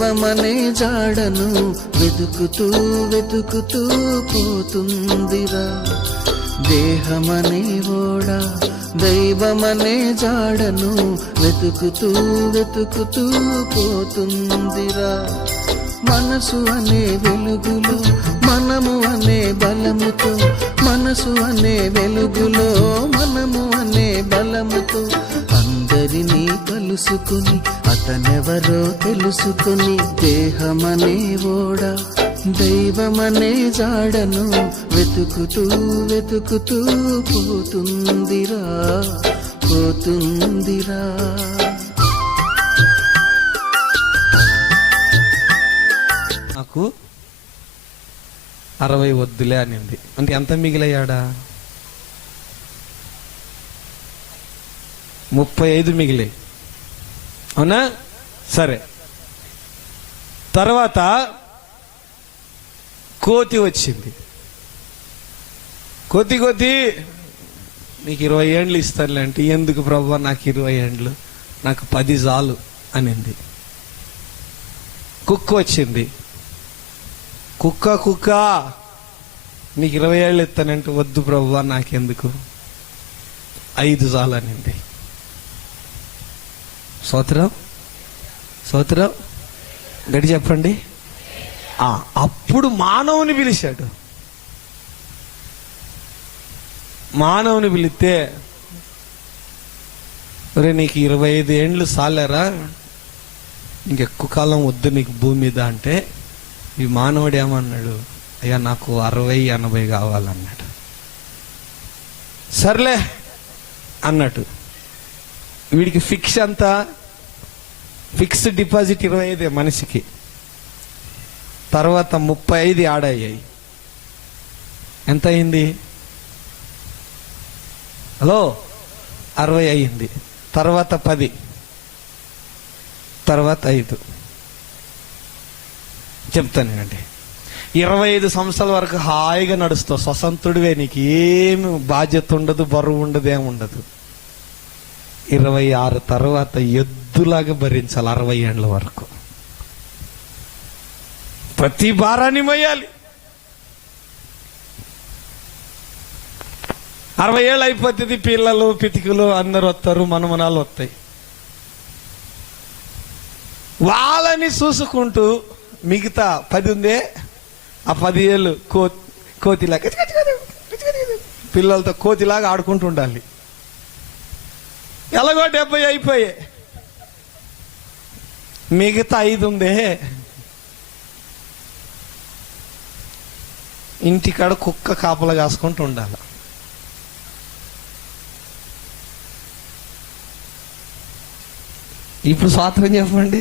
దైవమనే జాడను వెతుకుతూ వెతుకుతూ పోతుందిరా. దేహమనే ఓడ దైవమనే జాడను వెతుకుతూ వెతుకుతూ పోతుందిరా. మనసు అనే వెలుగులో మనము అనే బలముతో, మనసు అనే వెలుగులో మనము అనే బలముతో అందరినీ కలుసుకుని అతనెవరో తెలుసుకుని దేహమనే ఓడ దైవమనే జాడను వెతుకుతూ వెతుకుతూ పోతుందిరా పోతుందిరా. నాకు 60 వద్దులే అనింది. అంటే ఎంత మిగిలయ్యాడా? 35 మిగిలే, అవునా? సరే, తర్వాత కోతి వచ్చింది. కోతి నీకు 20 ఏండ్లు ఇస్తానులే అంటే, ఎందుకు ప్రభువా నాకు 20 ఏండ్లు, నాకు 10 చాలు అనింది. కుక్క వచ్చింది. కుక్క నీకు 20 ఏళ్ళు ఇస్తానంటే, వద్దు ప్రభువా నాకెందుకు, 5 చాలు అనింది. స్తోత్రం గడి చెప్పండి. అప్పుడు మానవుని పిలిచాడు. మానవుని పిలిస్తే, ఒరే నీకు 25 ఏండ్లు సాలేరా, ఇంకెక్కువ కాలం వద్దు నీకు భూమి మీద అంటే, ఈ మానవుడు ఏమన్నాడు? అయ్యా నాకు 60-80 కావాలన్నాడు. సర్లే అన్నట్టు. వీడికి ఫిక్స్డ్ డిపాజిట్ 25 మనిషికి. తర్వాత 35 యాడ్ అయ్యాయి. ఎంత అయింది? హలో, 60 అయ్యింది. తర్వాత 10, తర్వాత 5. చెప్తాను అండి. 25 సంవత్సరాల వరకు హాయిగా నడుస్తావు, స్వతంత్రుడివే, నీకు ఏమి బాధ్యత ఉండదు, బరువు ఉండదు, ఏముండదు. 26 తర్వాత ఎద్దులాగా భరించాలి 60 ఏండ్ల వరకు. ప్రతి భారాన్ని మోయాలి. 60 ఏళ్ళు అయిపోతుంది, పిల్లలు పితికులు అందరు వస్తారు, మనమనాలు వస్తాయి. వాళ్ళని చూసుకుంటూ మిగతా 10 ఉందే, ఆ 10 ఏళ్ళు కోతిలాగా పిల్లలతో కోతిలాగా ఆడుకుంటూ ఉండాలి. ఎలాగో 70 అయిపోయాయి. మిగతా 5 ఉందే, ఇంటికాడ కుక్క కాపలా కాసుకుంటూ ఉండాలి. ఇప్పుడు స్వాతంత్రం చెప్పండి,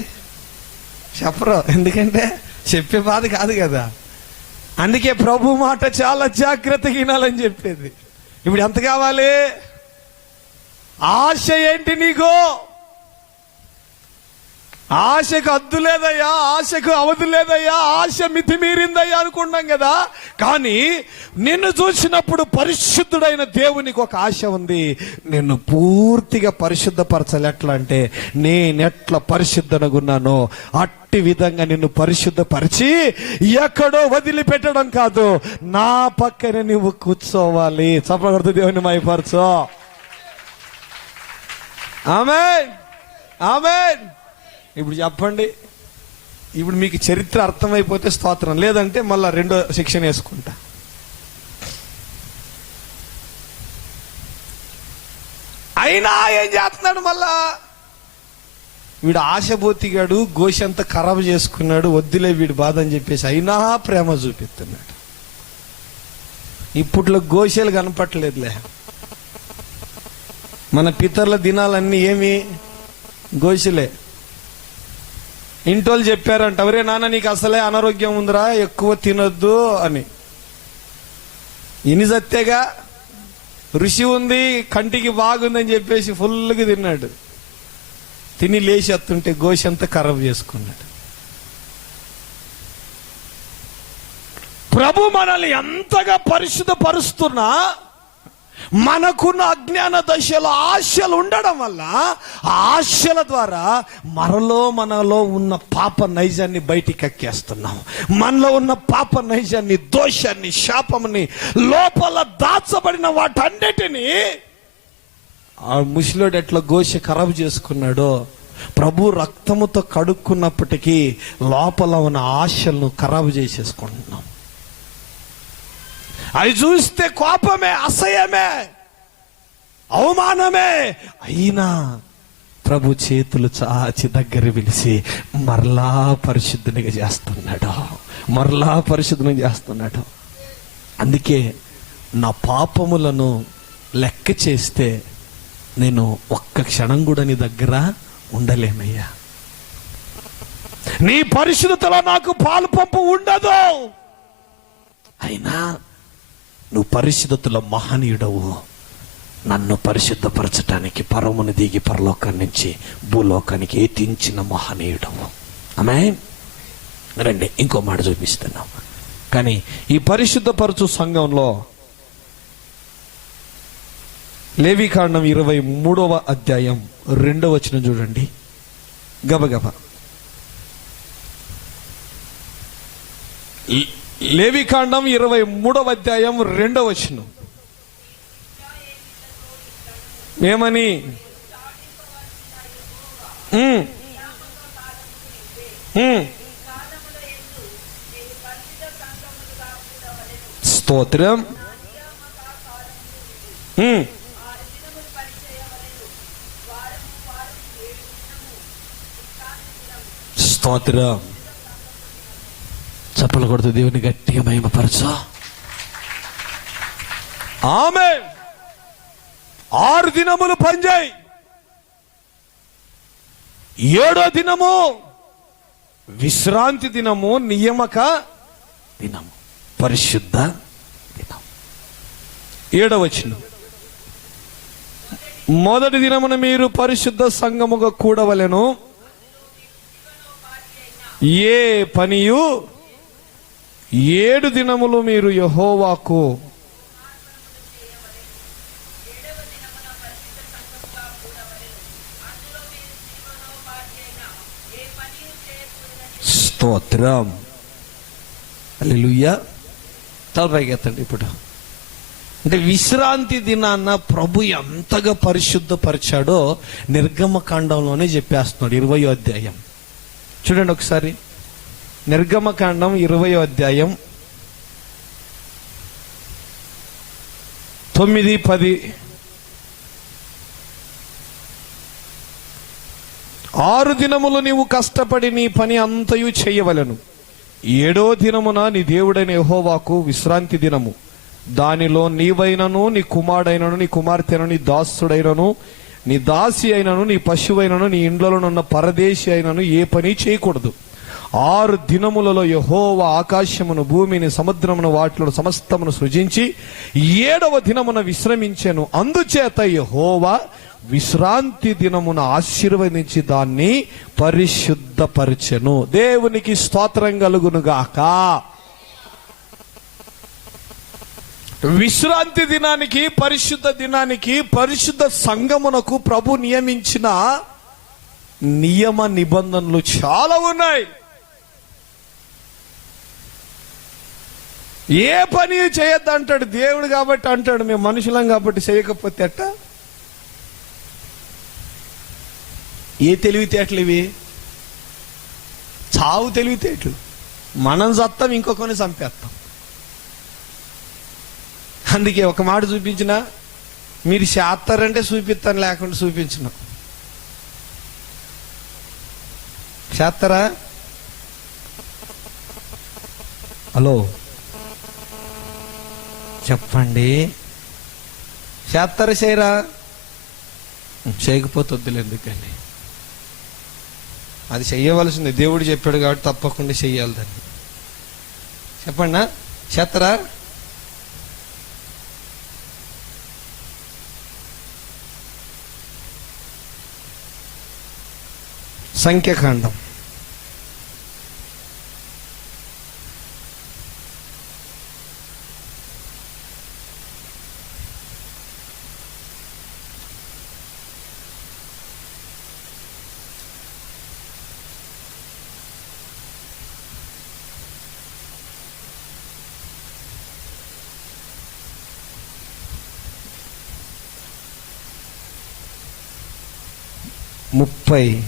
చెప్పరు. ఎందుకంటే చెప్పే బాధ కాదు కదా. అందుకే ప్రభు మాట చాలా జాగ్రత్తగా వినాలని చెప్పేది. ఇప్పుడు ఎంత కావాలి? ఆశ ఏంటి నీకు? ఆశకు అద్దు లేదయ్యా, ఆశకు అవధి లేదయ్యా, ఆశ మితిమీరిందయ్యా అనుకున్నాం కదా. కానీ నిన్ను చూసినప్పుడు పరిశుద్ధుడైన దేవునికి ఒక ఆశ ఉంది. నిన్ను పూర్తిగా పరిశుద్ధపరచాలి. ఎట్లా అంటే, నేనెట్లా పరిశుద్ధనగున్నానో అట్టి విధంగా నిన్ను పరిశుద్ధపరిచి ఎక్కడో వదిలిపెట్టడం కాదు, నా పక్కనే నువ్వు కూర్చోవాలి. చప్పకొడుతూ దేవుని మైపరచో. ఆమేన్, ఆమేన్. ఇప్పుడు చెప్పండి, ఇప్పుడు మీకు చరిత్ర అర్థమైపోతే స్తోత్రం, లేదంటే మళ్ళా 2వ సెక్షన్ వేసుకుంటా. అయినా ఏం చేస్తున్నాడు మళ్ళా? వీడు ఆశబోతిగాడు, గోషి అంతా ఖరాబు చేసుకున్నాడు, వద్దులే వీడి బాధ అని చెప్పేసి అయినా ప్రేమ చూపిస్తున్నాడు. ఇప్పట్లో గోషలు కనపట్లేదులే. మన పితరుల దినాలన్నీ ఏమి గోషలే. ఇంటోళ్ళు చెప్పారంట, ఒరే నాన్న నీకు అసలే అనారోగ్యం ఉందిరా, ఎక్కువ తినొద్దు అని. ఇని సత్తేగా ఋషి ఉంది, కంటికి బాగుందని చెప్పేసి ఫుల్గా తిన్నాడు. తిని లేచి వస్తుంటే గోషి అంతా ఖరాబ్ చేసుకున్నాడు. ప్రభు మనల్ని ఎంతగా పరిశుద్ధపరుస్తున్నా మనకున్న అజ్ఞాన దశలో ఆశలు ఉండడం వల్ల ఆ ఆశల ద్వారా మనలో ఉన్న పాప నైజాన్ని బయటికి ఎక్కేస్తున్నాం. మనలో ఉన్న పాప నైజాన్ని, దోషాన్ని, శాపముని, లోపల దాచబడిన వాటన్నిటినీ ఆ ముసలోడు ఎట్లా గోష ఖరాబు చేసుకున్నాడో, ప్రభు రక్తముతో కడుక్కున్నప్పటికీ లోపల ఉన్న ఆశలను ఖరాబు చేసేసుకుంటున్నాం. అవి చూస్తే కోపమే, అసహ్యమే, అవమానమే. అయినా ప్రభు చేతులు చాచి దగ్గర పిలిచి మరలా పరిశుద్ధునిగా చేస్తున్నాడు, మరలా పరిశుద్ధునిగా చేస్తున్నాడు. అందుకే నా పాపములను లెక్క చేస్తే నేను ఒక్క క్షణం కూడా నీ దగ్గర ఉండలేనయ్యా. నీ పరిశుద్ధతలో నాకు పాలు పంపు ఉండదు. అయినా నువ్వు పరిశుద్ధతలో మహనీయుడవు. నన్ను పరిశుద్ధపరచటానికి పరమును దిగి పరలోకాన్ని నుంచి భూలోకానికి ఎత్తించిన మహనీయుడవు. ఆమేన్. రండి ఇంకో మాట చూపిస్తున్నాం. కానీ ఈ పరిశుద్ధపరచు సంఘంలో లేవికాండం 23వ అధ్యాయం 2వ వచనం చూడండి. గబగబ లేవికాండం 23వ అధ్యాయం 2వ వచనం ఏమని? స్తోత్రం. స్తోత్రం. చప్పలు కొడుతూ దేవుని గట్టిగా మహిమపరచు. ఆమేన్. 6 దినములు పనిచేయి, 7వ దినము విశ్రాంతి దినము, నియామక దినము, పరిశుద్ధ దినం. 7వ వచనం, మొదటి దినమున మీరు పరిశుద్ధ సంఘముగా కూడవలెను. ఏ పనియు 7 దినములు మీరు యెహోవాకు స్తోత్రం. హల్లెలూయా. తలపైకి ఎత్తండి. ఇప్పుడు అంటే విశ్రాంతి దినాన్న ప్రభు ఎంతగా పరిశుద్ధపరిచాడో నిర్గమకాండంలోనే చెప్పేస్తున్నాడు. 20వ అధ్యాయం చూడండి ఒకసారి. నిర్గమకాండం 20వ అధ్యాయం 9, 10. 6 దినములు నీవు కష్టపడి నీ పని అంతయు చేయవలెను. 7వ దినమున నీ దేవుడైన యెహోవాకు విశ్రాంతి దినము. దానిలో నీవైనను, నీ కుమారుడైనను, నీ కుమార్తెను, నీ దాసుడైనను, నీ దాసి అయినను, నీ పశువైనను, నీ ఇండ్లలోనున్న పరదేశి అయినను ఏ పని చేయకూడదు. 6 దినములలో యెహోవా ఆకాశమును, భూమిని, సముద్రమును, వాటిలో సమస్తమును సృజించి 7వ దినమున విశ్రమించెను. అందుచేత యెహోవా విశ్రాంతి దినమున ఆశీర్వదించి దాన్ని పరిశుద్ధపరచెను. దేవునికి స్తోత్రం కలుగును గాక. విశ్రాంతి దినానికి, పరిశుద్ధ దినానికి, పరిశుద్ధ సంఘమునకు ప్రభు నియమించిన నియమ నిబంధనలు చాలా ఉన్నాయి. ఏ పని చేయొద్దు అంటాడు దేవుడు కాబట్టి అంటాడు. మేము మనుషులం కాబట్టి చేయకపోతే అట్ట. ఏ తెలివితేటలు ఇవి? చావు తెలివితేటలు. మనం చస్తాం, ఇంకొకరిని చంపేస్తాం. అందుకే ఒక మాట చూపించిన, మీరు చేస్తారంటే చూపిస్తాను, లేకుండా చూపించను. చేస్తారా? హలో చెప్పండి, చేస్తారా చేయరా? చేయకపోతే వద్దులే, ఎందుకండి. అది చెయ్యవలసింది, దేవుడు చెప్పాడు కాబట్టి తప్పకుండా చెయ్యాలి దాన్ని. చెప్పండి, చేస్తారా? సంఖ్యాకాండం 32.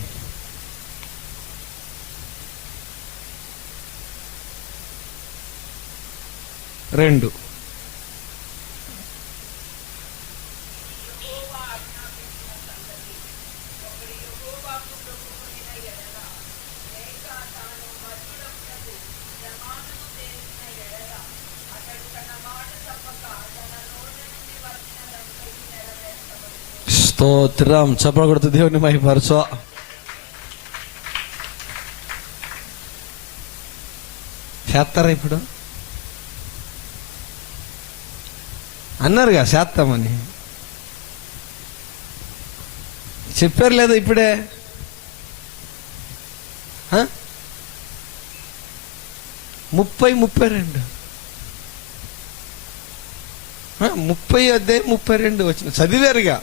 స్తోత్రం. చప్పట్లు కొడుతూ దేవుని మహిమపరచు. చేస్తారా ఇప్పుడు? అన్నారుగా చేస్తామని. చెప్పారు లేదా ఇప్పుడే? 32 32 వచ్చిన చదివారుగా.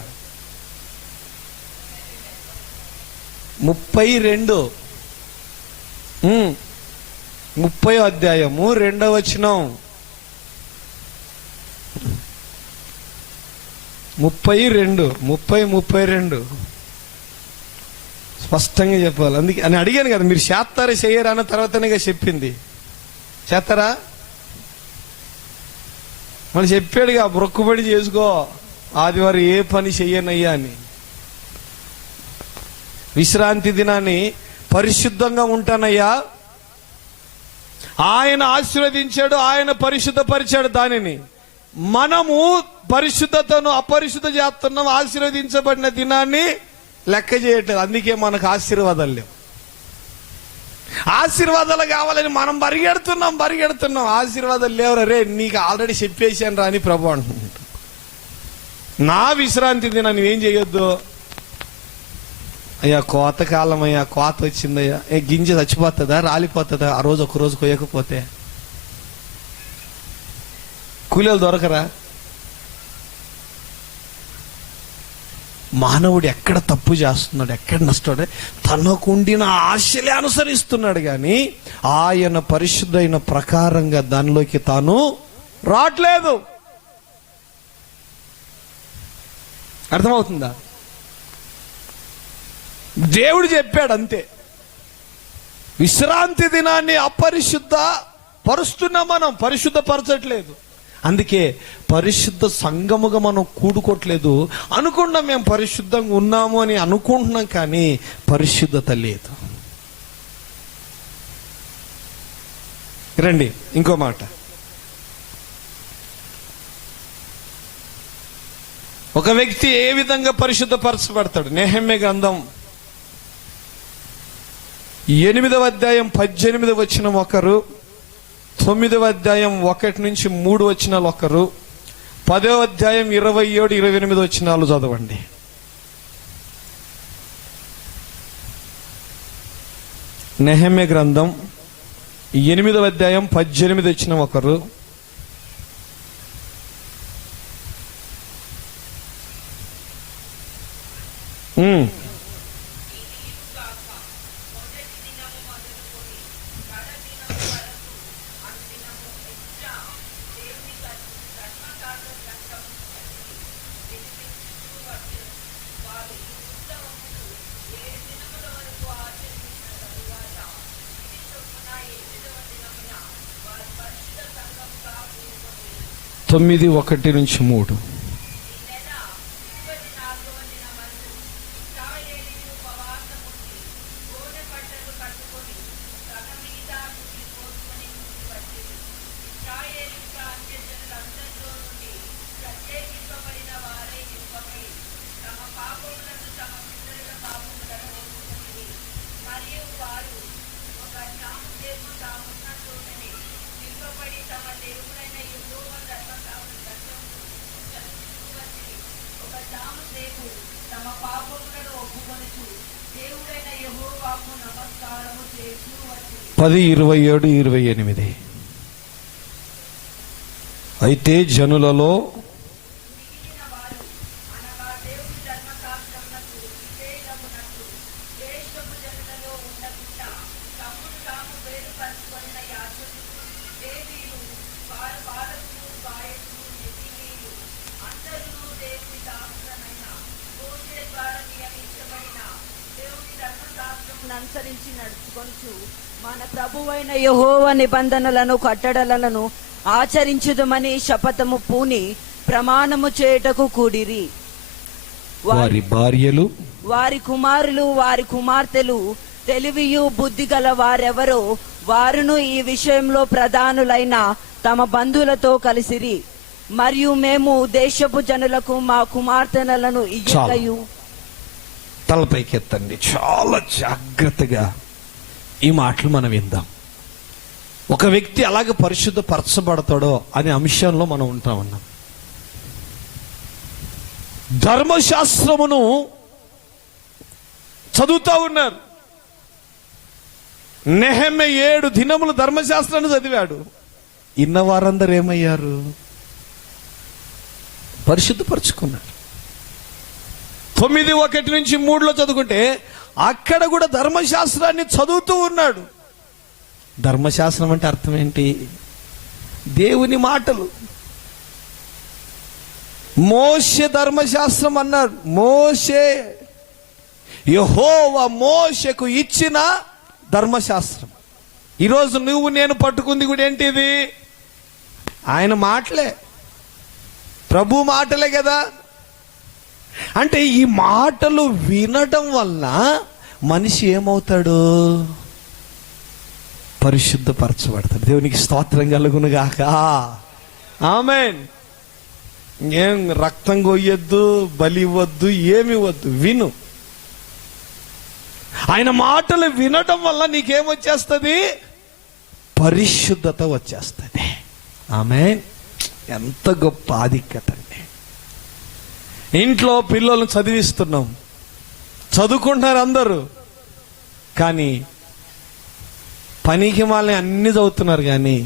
32 30వ అధ్యాయము 2వ వచనం. 32 స్పష్టంగా చెప్పాలి. అందుకే అని అడిగాను కదా, మీరు చేస్తారా చెయ్యరా అన్న తర్వాతనే చెప్పింది. చేస్తారా? మళ్ళీ చెప్పాడుగా, మొక్కుబడి చేసుకో, ఆదివారం ఏ పని చెయ్యనయ్యా అని. విశ్రాంతి దినాన్ని పరిశుద్ధంగా ఉంటానయ్యా. ఆయన ఆశీర్వదించాడు, ఆయన పరిశుద్ధపరిచాడు దానిని. మనము పరిశుద్ధతను అపరిశుద్ధ చేస్తున్నాం. ఆశీర్వదించబడిన దినాన్ని లెక్క చేయట్లేదు. అందుకే మనకు ఆశీర్వాదాలు లేవు. ఆశీర్వాదాలు కావాలని మనం పరిగెడుతున్నాం. ఆశీర్వాదాలు లేవురా. రే, నీకు ఆల్రెడీ చెప్పేశాను రా అని ప్రభు అంటున్నాడు. నా విశ్రాంతి దినాన్ని ఏం చేయొద్దు అయ్యా. కోత కాలం అయ్యా, కోత వచ్చిందయ్యా. గింజ చచ్చిపోతుందా, రాలిపోతుందా ఆ రోజు? ఒక రోజు కొయ్యకపోతే కూలీలు దొరకరా? మానవుడు ఎక్కడ తప్పు చేస్తున్నాడు, ఎక్కడ నష్టాడు, తనకుండిన ఆశలే అనుసరిస్తున్నాడు కానీ ఆయన పరిశుద్ధమైన ప్రకారంగా దానిలోకి తాను రావట్లేదు. అర్థమవుతుందా? దేవుడు చెప్పాడు అంతే. విశ్రాంతి దినాన్ని అపరిశుద్ధ పరుస్తున్నాం, మనం పరిశుద్ధపరచట్లేదు. అందుకే పరిశుద్ధ సంఘముగా మనం కూడుకోవట్లేదు. అనుకున్నాం మేము పరిశుద్ధంగా ఉన్నాము అని అనుకుంటున్నాం, కానీ పరిశుద్ధత లేదు. రండి ఇంకో మాట. ఒక వ్యక్తి ఏ విధంగా పరిశుద్ధపరచబడతాడు? నెహెమ్యా గ్రంథం 8వ అధ్యాయం 18వ వచనం ఒకరు, 9వ అధ్యాయం 1 నుంచి 3 వచనాలు ఒకరు, 10వ అధ్యాయం 27, 28 వచనాలు చదవండి. నెహెమ్యా గ్రంథం 8వ అధ్యాయం 18 వచనం ఒకరు, తొమ్మిది 1 నుంచి 3. పది 27, 28. అయితే జనులలో అనుసరించి నడుచుకొనుచు మన ప్రభువైన యెహోవా నిబంధనలను కట్టడలను ఆచరించుదమని శపథము పూని ప్రమాణము చేయుటకు కూడిరి. వారి భార్యలు, వారి కుమారులు, వారి కుమార్తెలు తెలివియు బుద్ధి గల వారెవరో వారును ఈ విషయంలో ప్రధానులైన తమ బంధువులతో కలిసిరి. మరియు మేము దేశపు జనులకు మా కుమార్తెలను ఇయ్యకయు. తలపైకెత్తండి, చాలా జాగ్రత్తగా ఈ మాటలు మనం విందాం. ఒక వ్యక్తి అలాగే పరిశుద్ధపరచబడతాడో అనే అంశంలో మనం ఉంటా ఉన్నాం. ధర్మశాస్త్రమును చదువుతా ఉన్నారు. నెహెమ్యా 7 దినములు ధర్మశాస్త్రాన్ని చదివాడు. ఇన్న వారందరూ ఏమయ్యారు? పరిశుద్ధపరచుకున్నారు. 9:1-3 చదువుకుంటే అక్కడ కూడా ధర్మశాస్త్రాన్ని చదువుతూ ఉన్నాడు. ధర్మశాస్త్రం అంటే అర్థం ఏంటి? దేవుని మాటలు. మోషే ధర్మశాస్త్రం అన్నాడు. మోషే, యెహోవా మోషేకు ఇచ్చిన ధర్మశాస్త్రం. ఈరోజు నువ్వు నేను పట్టుకుంది కూడా ఏంటిది? ఆయన మాటలే, ప్రభు మాటలే కదా. అంటే ఈ మాటలు వినడం వల్ల మనిషి ఏమవుతాడు? పరిశుద్ధపరచబడతాడు. దేవునికి స్తోత్రం కలుగును గాక. ఆమేన్. ఏం రక్తం కొయ్యొద్దు, బలి ఇవ్వద్దు, ఏమి ఇవ్వద్దు, విను. ఆయన మాటలు వినడం వల్ల నీకేమొచ్చేస్తుంది? పరిశుద్ధత వచ్చేస్తుంది. ఆమేన్. ఎంత గొప్ప ఆధిక్యత అండి. ఇంట్లో పిల్లలను చదివిస్తున్నాం, చదువుకుంటున్నారు అందరూ, కానీ పనికి వాళ్ళని అన్ని చదువుతున్నారు, కానీ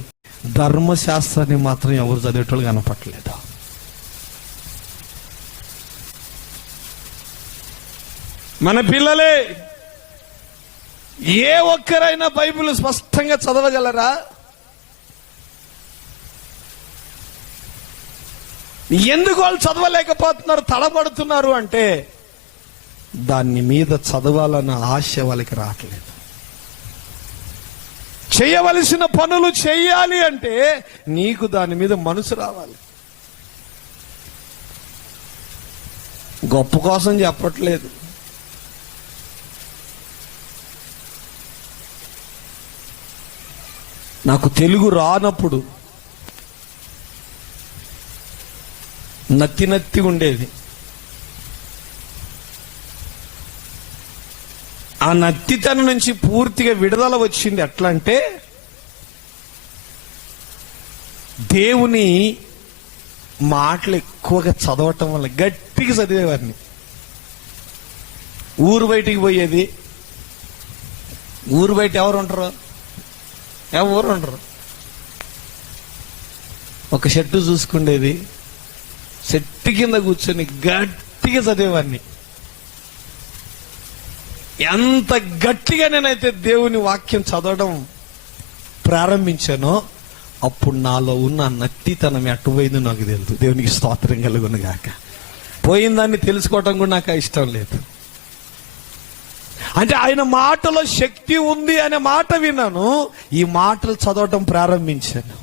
ధర్మశాస్త్రాన్ని మాత్రం ఎవరు చదివేటోళ్ళు కనపట్లేదు. మన పిల్లలే ఏ ఒక్కరైనా బైబిల్ స్పష్టంగా చదవగలరా? ఎందుకు వాళ్ళు చదవలేకపోతున్నారు, తడబడుతున్నారు అంటే దాని మీద చదవాలన్న ఆశ వాళ్ళకి రావట్లేదు. చేయవలసిన పనులు చెయ్యాలి అంటే నీకు దాని మీద మనసు రావాలి. గొప్ప కోసం చెప్పట్లేదు. నాకు తెలుగు రానప్పుడు నత్తి ఉండేది. ఆ నత్తితనం నుంచి పూర్తిగా విడుదల వచ్చింది. ఎట్లా అంటే దేవుని మాటలు ఎక్కువగా చదవటం వల్ల గట్టిగా చదివేవారిని. ఊరు బయటికి పోయేది. ఊరు బయట ఎవరు ఉంటారు? ఎవరు ఉండరు. ఒక చెట్టు చూసుకుండేది, చెట్టు కింద కూర్చొని గట్టిగా చదివేవాడిని. ఎంత గట్టిగా నేనైతే దేవుని వాక్యం చదవడం ప్రారంభించానో అప్పుడు నాలో ఉన్న నత్తితనం ఎటుపోయిందో నాకు తెలుసు. దేవునికి స్తోత్రం కలుగును గాక. పోయిందాన్ని తెలుసుకోవటం కూడా నాకు ఇష్టం లేదు. అంటే ఆయన మాటలో శక్తి ఉంది అనే మాట విన్నాను, ఈ మాటలు చదవటం ప్రారంభించాను.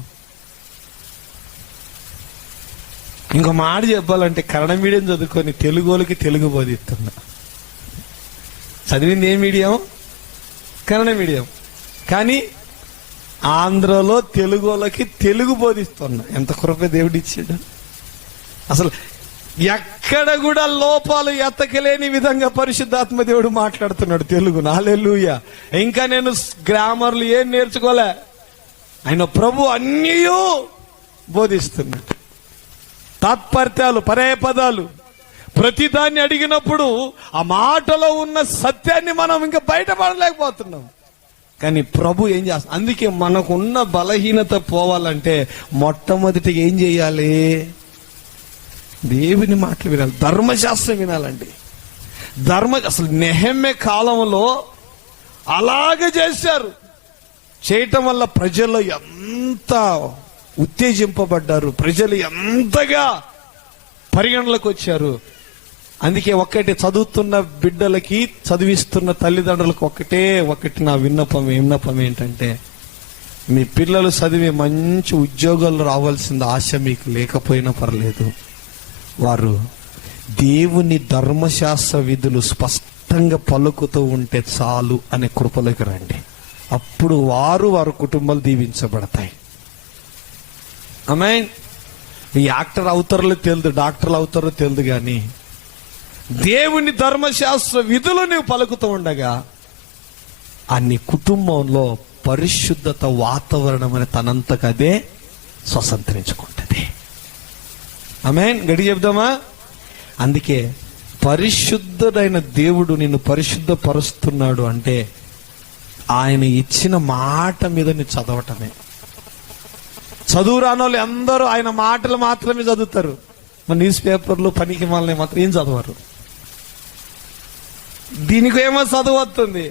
ఇంకో మాట చెప్పాలంటే కన్నడ మీడియం చదువుకొని తెలుగులకి తెలుగు బోధిస్తున్నా. చదివింది ఏ మీడియం? కన్నడ మీడియం. కానీ ఆంధ్రలో తెలుగులకి తెలుగు బోధిస్తున్నా. ఎంత కృప దేవుడు ఇచ్చాడు. అసలు ఎక్కడ కూడా లోపాలు ఎత్తకలేని విధంగా పరిశుద్ధాత్మ దేవుడు మాట్లాడుతున్నాడు తెలుగు. హల్లెలూయా. ఇంకా నేను గ్రామర్లు ఏం నేర్చుకోలే. ఆయన ప్రభు అన్నీ బోధిస్తున్నాడు. తాత్పర్యాలు, పర్యాయ పదాలు, ప్రతిదాన్ని అడిగినప్పుడు ఆ మాటలో ఉన్న సత్యాన్ని మనం ఇంకా బయటపడలేకపోతున్నాం. కానీ ప్రభు ఏం చేస్తా? అందుకే మనకున్న బలహీనత పోవాలంటే మొట్టమొదటిగా ఏం చేయాలి? దేవుని మాటలు వినాలి, ధర్మశాస్త్రం వినాలండి. అసలు నెహెమ్యా కాలంలో అలాగే చేశారు. చేయటం వల్ల ప్రజలు ఎంత ఉత్తేజింపబడ్డారు, ప్రజలు ఎంతగా పరిగణలోకి వచ్చారు. అందుకే ఒక్కటి చదువుతున్న బిడ్డలకి, చదివిస్తున్న తల్లిదండ్రులకు ఒకటి నా విన్నపం ఏంటంటే, మీ పిల్లలు చదివి మంచి ఉద్యోగాలు రావాల్సిన ఆశ మీకు లేకపోయినా పర్లేదు, వారు దేవుని ధర్మశాస్త్ర విధులు స్పష్టంగా పలుకుతూ ఉంటే చాలు అనే కృపలోకి రండి. అప్పుడు వారి కుటుంబాలు దీవించబడతాయి. ఆమేన్. ఈ యాక్టర్ అవుతారో తెలియదు, డాక్టర్లు అవుతారో తెలియదు, కానీ దేవుని ధర్మశాస్త్ర విధులు నీవు పలుకుతూ ఉండగా అన్ని కుటుంబంలో పరిశుద్ధత వాతావరణం అని తనంతకదే స్వతంత్రించుకుంటది. ఆమేన్. గడి చెప్దామా? అందుకే పరిశుద్ధుడైన దేవుడు నిన్ను పరిశుద్ధపరుస్తున్నాడు అంటే ఆయన ఇచ్చిన మాట మీద నీ చదవటమే. చదువు రాని వాళ్ళు అందరూ ఆయన మాటలు మాత్రమే చదువుతారు. మన న్యూస్ పేపర్లు పనికి మాలని మాత్రం ఏం చదవరు. దీనికేమో చదువు వస్తుంది,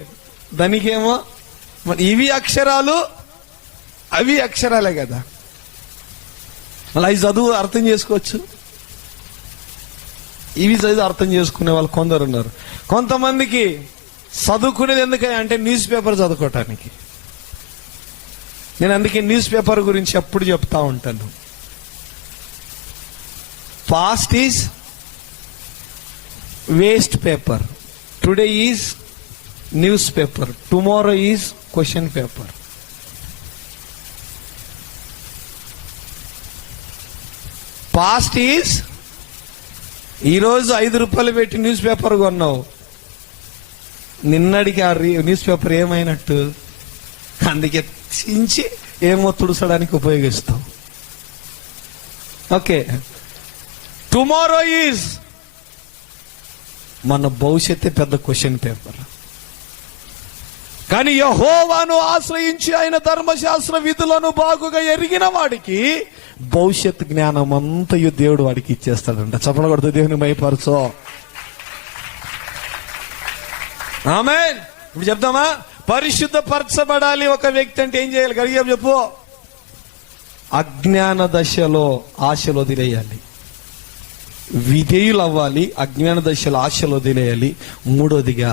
దానికేమో మరి ఇవి అక్షరాలు అవి అక్షరాలే కదా. అలా ఈ చదువు అర్థం చేసుకోవచ్చు, ఇవి చదువు అర్థం చేసుకునే వాళ్ళు కొందరు ఉన్నారు. కొంతమందికి చదువుకునేది ఎందుకని అంటే న్యూస్ పేపర్ చదువుకోవటానికి. నేను అందుకే న్యూస్ పేపర్ గురించి ఎప్పుడు చెప్తా ఉంటాను. Past is waste paper, today is news paper, tomorrow is question paper. Past is ఈరోజు 5 రూపాయలు పెట్టి న్యూస్ పేపర్ కొన్నావు, నిన్నటికి ఆ న్యూస్ పేపర్ ఏమైనట్టు, అందుకే చించి ఏమో తుడసడానికి ఉపయోగిస్తాం. ఓకే, టుమారో ఈజ్ మన భవిష్యత్తే పెద్ద క్వశ్చన్ పేపర్. కానీ యెహోవాను ఆశ్రయించి ఆయన ధర్మశాస్త్ర విధులను బాగుగా ఎరిగిన వాడికి భవిష్యత్ జ్ఞానం అంతయు దేవుడు వాడికి ఇచ్చేస్తాడంట. చెప్పకూడదు, దేవుని మైపరచో. ఆమేన్. ఇప్పుడు చెప్దామా? పరిశుద్ధపరచబడాలి ఒక వ్యక్తి అంటే ఏం చేయాలి? గడిగా చెప్పు. అజ్ఞాన దశలో ఆశలు వదిలేయాలి, విధేయులు అవ్వాలి. అజ్ఞాన దశలో ఆశలు వదిలేయాలి. మూడోదిగా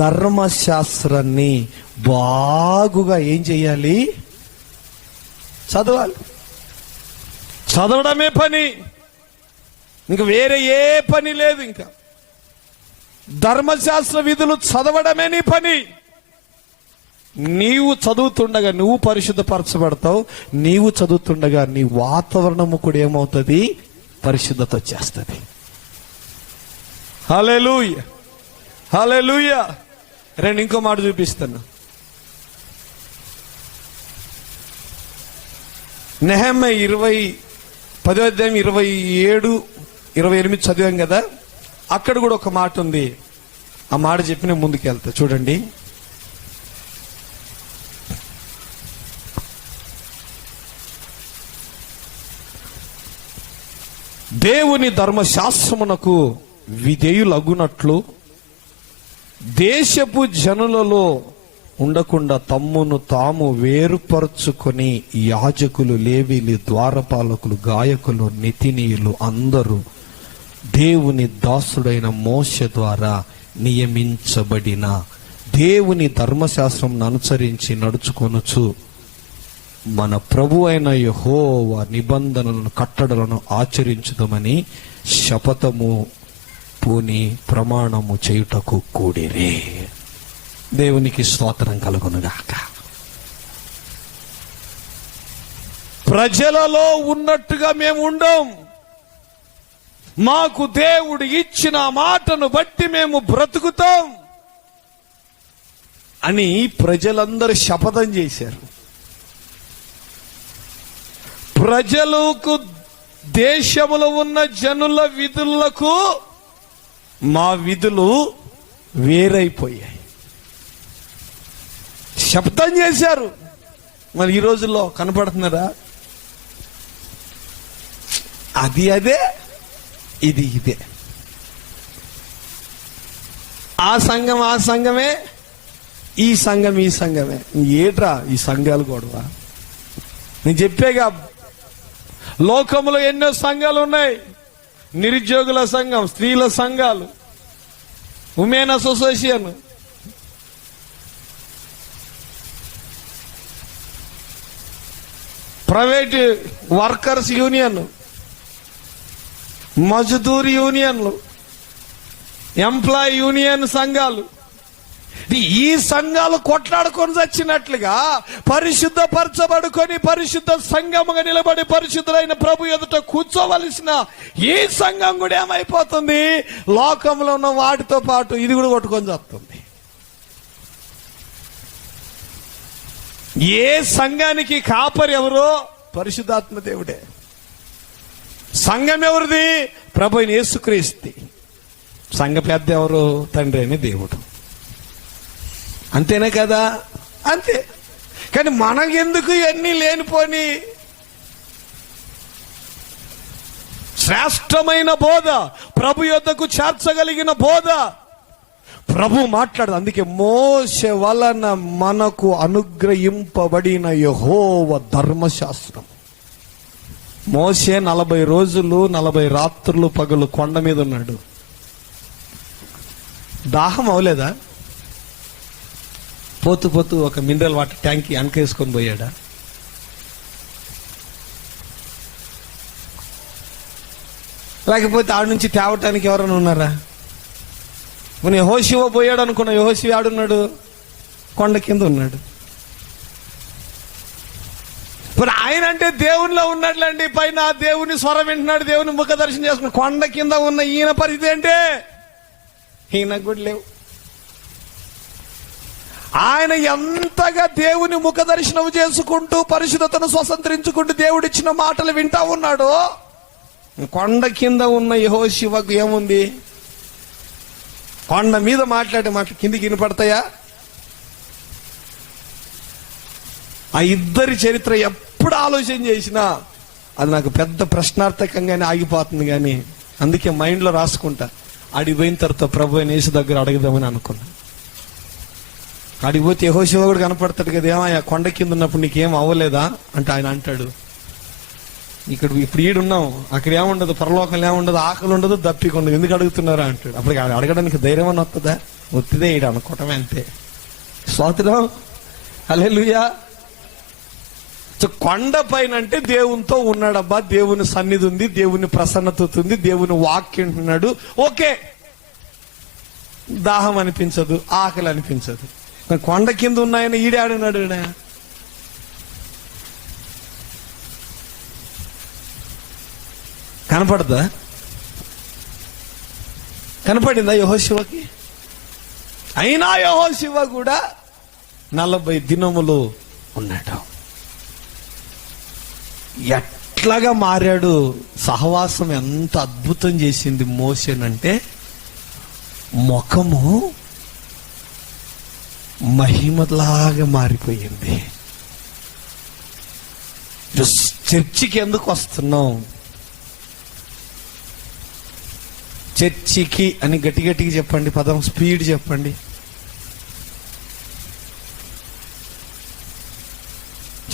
ధర్మశాస్త్రాన్ని బాగుగా ఏం చేయాలి? చదవాలి. చదవడమే పని, ఇంకా వేరే ఏ పని లేదు. ఇంకా ధర్మశాస్త్ర విధులు చదవడమే నీ పని. నీవు చదువుతుండగా నువ్వు పరిశుద్ధపరచబడతావు. నీవు చదువుతుండగా నీ వాతావరణము కూడా ఏమవుతుంది? పరిశుద్ధత వచ్చేస్తుంది. హల్లెలూయా, హల్లెలూయా. రండి ఇంకో మాట చూపిస్తాను. నెహెమ్యా 10:27-28 చదివాం కదా, అక్కడ కూడా ఒక మాట ఉంది. ఆ మాట చెప్పి నేను ముందుకెళ్తా. చూడండి, దేవుని ధర్మశాస్త్రమునకు విధేయులగునట్లు దేశపు జనులలో ఉండకుండా తమ్మును తాము వేరుపరుచుకొని యాజకులు, లేవీలు, ద్వారపాలకులు, గాయకులు, నితినీయులు అందరూ దేవుని దాసుడైన మోషే ద్వారా నియమించబడిన దేవుని ధర్మశాస్త్రం అనుసరించి నడుచుకొనుచు మన ప్రభు అయిన యెహోవా నిబంధనలను, కట్టడలను ఆచరించుదామని శపథము పూని ప్రమాణము చేయుటకు కూడిరే. దేవునికి స్తోత్రం కలుగునుగాక. ప్రజలలో ఉన్నట్టుగా మేము ఉండం. మాకు దేవుడు ఇచ్చిన మాటను బట్టి మేము బ్రతుకుతాం అని ప్రజలందరూ శపథం చేశారు. ప్రజలకు, దేశములో ఉన్న జనుల విధులకు మా విధులు వేరైపోయాయి. శపథం చేశారు. మరి ఈ రోజుల్లో కనపడుతున్నారా? అది అదే, ఇది ఇదే. ఆ సంఘం ఆ సంఘమే, ఈ సంఘం ఈ సంఘమే. ఏట్రా ఈ సంఘాలు గొడవ? నేను చెప్పేగా, లోకంలో ఎన్నో సంఘాలు ఉన్నాయి. నిరుద్యోగుల సంఘం, స్త్రీల సంఘాలు, women association, private workers union, Mazdoor యూనియన్లు, ఎంప్లాయీ యూనియన్ సంఘాలు, ఈ సంఘాలు కొట్లాడుకొని వచ్చినట్లుగా పరిశుద్ధపరచబడుకొని పరిశుద్ధ సంఘముగా నిలబడి పరిశుద్ధులైన ప్రభు ఎదుట కూర్చోవలసిన ఈ సంఘం కూడా ఏమైపోతుంది, లోకంలో ఉన్న వాటితో పాటు ఇది కూడా కొట్టుకొని వస్తుంది. ఏ సంఘానికి కాపరి ఎవరో? పరిశుద్ధాత్మ దేవుడే. సంఘం ఎవరిది? ప్రభు అయిన యేసుక్రీస్తు. సంఘ పెద్ద ఎవరు? తండ్రి అయిన దేవుడు. అంతేనే కదా? అంతే. కానీ మనకెందుకు ఇవన్నీ లేనిపోని శ్రేష్టమైన బోధ, ప్రభు యొద్దకు చేర్చగలిగిన బోధ ప్రభు మాట్లాడదు. అందుకే మోషే వలన మనకు అనుగ్రహింపబడిన యెహోవా ధర్మశాస్త్రం. మోషే 40 రోజులు 40 రాత్రులు పగలు కొండ మీద ఉన్నాడు. దాహం అవలేదా? పోతూ పోతూ ఒక మినరల్ వాటర్ ట్యాంక్ వెనకేసుకొని పోయాడా? లేకపోతే ఆడ నుంచి తేవటానికి ఎవరైనా ఉన్నారా? మన యెహోషువ పోయాడు అనుకున్నా. యెహోషువ ఆడున్నాడు, కొండ కింద ఉన్నాడు. మరి ఆయన అంటే దేవునిలో ఉన్నట్లండి. పైన దేవుని స్వరం వింటున్నాడు, దేవుని ముఖ దర్శనం చేసుకున్నాడు. కొండ కింద ఉన్న ఈయన పరిస్థితి అంటే ఈయనకు కూడా లేవు. ఆయన ఎంతగా దేవుని ముఖ దర్శనం చేసుకుంటూ పరిశుద్ధతను స్వతంత్రించుకుంటూ దేవుడిచ్చిన మాటలు వింటా ఉన్నాడు. కొండ కింద ఉన్న యెహోషువకు ఏముంది? కొండ మీద మాట్లాడే మాటలు కిందికి వినపడతాయా? ఆ ఇద్దరి చరిత్ర ఎప్పుడు ఆలోచన చేసినా అది నాకు పెద్ద ప్రశ్నార్థకంగానే ఆగిపోతుంది. కానీ అందుకే మైండ్లో రాసుకుంటా. అడిగిపోయిన తర్వాత ప్రభు అయిన యేసు దగ్గర అడగదామని అనుకున్నా. అడిగిపోతే యెహోషువ కూడా కనపడతాడు కదా, ఏమయ్యా కొండ కింద ఉన్నప్పుడు నీకేం అవ్వలేదా అంటే ఆయన అంటాడు, ఇప్పుడు ఈడున్నాం, అక్కడ ఏముండదు, పరలోకంలో ఏముండదు, ఆకలి ఉండదు, దప్పిక ఉండదు, ఎందుకు అడుగుతున్నారా అంటాడు. అప్పుడు అడగడానికి ధైర్యం అని వస్తుందా? ఒత్తిదే ఈడు అనుకోవటమే, అంతే. స్తోత్రం, హల్లెలూయా. కొండ పైన అంటే దేవునితో ఉన్నాడబ్బా, దేవుని సన్నిధి ఉంది, దేవుని ప్రసన్నత ఉంది, దేవుని వాక్యం ఉంటున్నాడు. ఓకే, దాహం అనిపించదు, ఆకలి అనిపించదు. కొండ కింద ఉన్నాయని ఈడాడున్నాడు. కనపడదా? కనపడిందా యెహోషువకి? అయినా యెహోషువ కూడా 40 దినములు ఉన్నాడు. ఎట్లాగా మారాడు? సహవాసం ఎంత అద్భుతం చేసింది మోషేనంటే, ముఖము మహిమలాగా మారిపోయింది. చర్చికి ఎందుకు వస్తున్నాం? చర్చికి అని గట్టి గట్టిగా చెప్పండి. పదం స్పీడ్ చెప్పండి.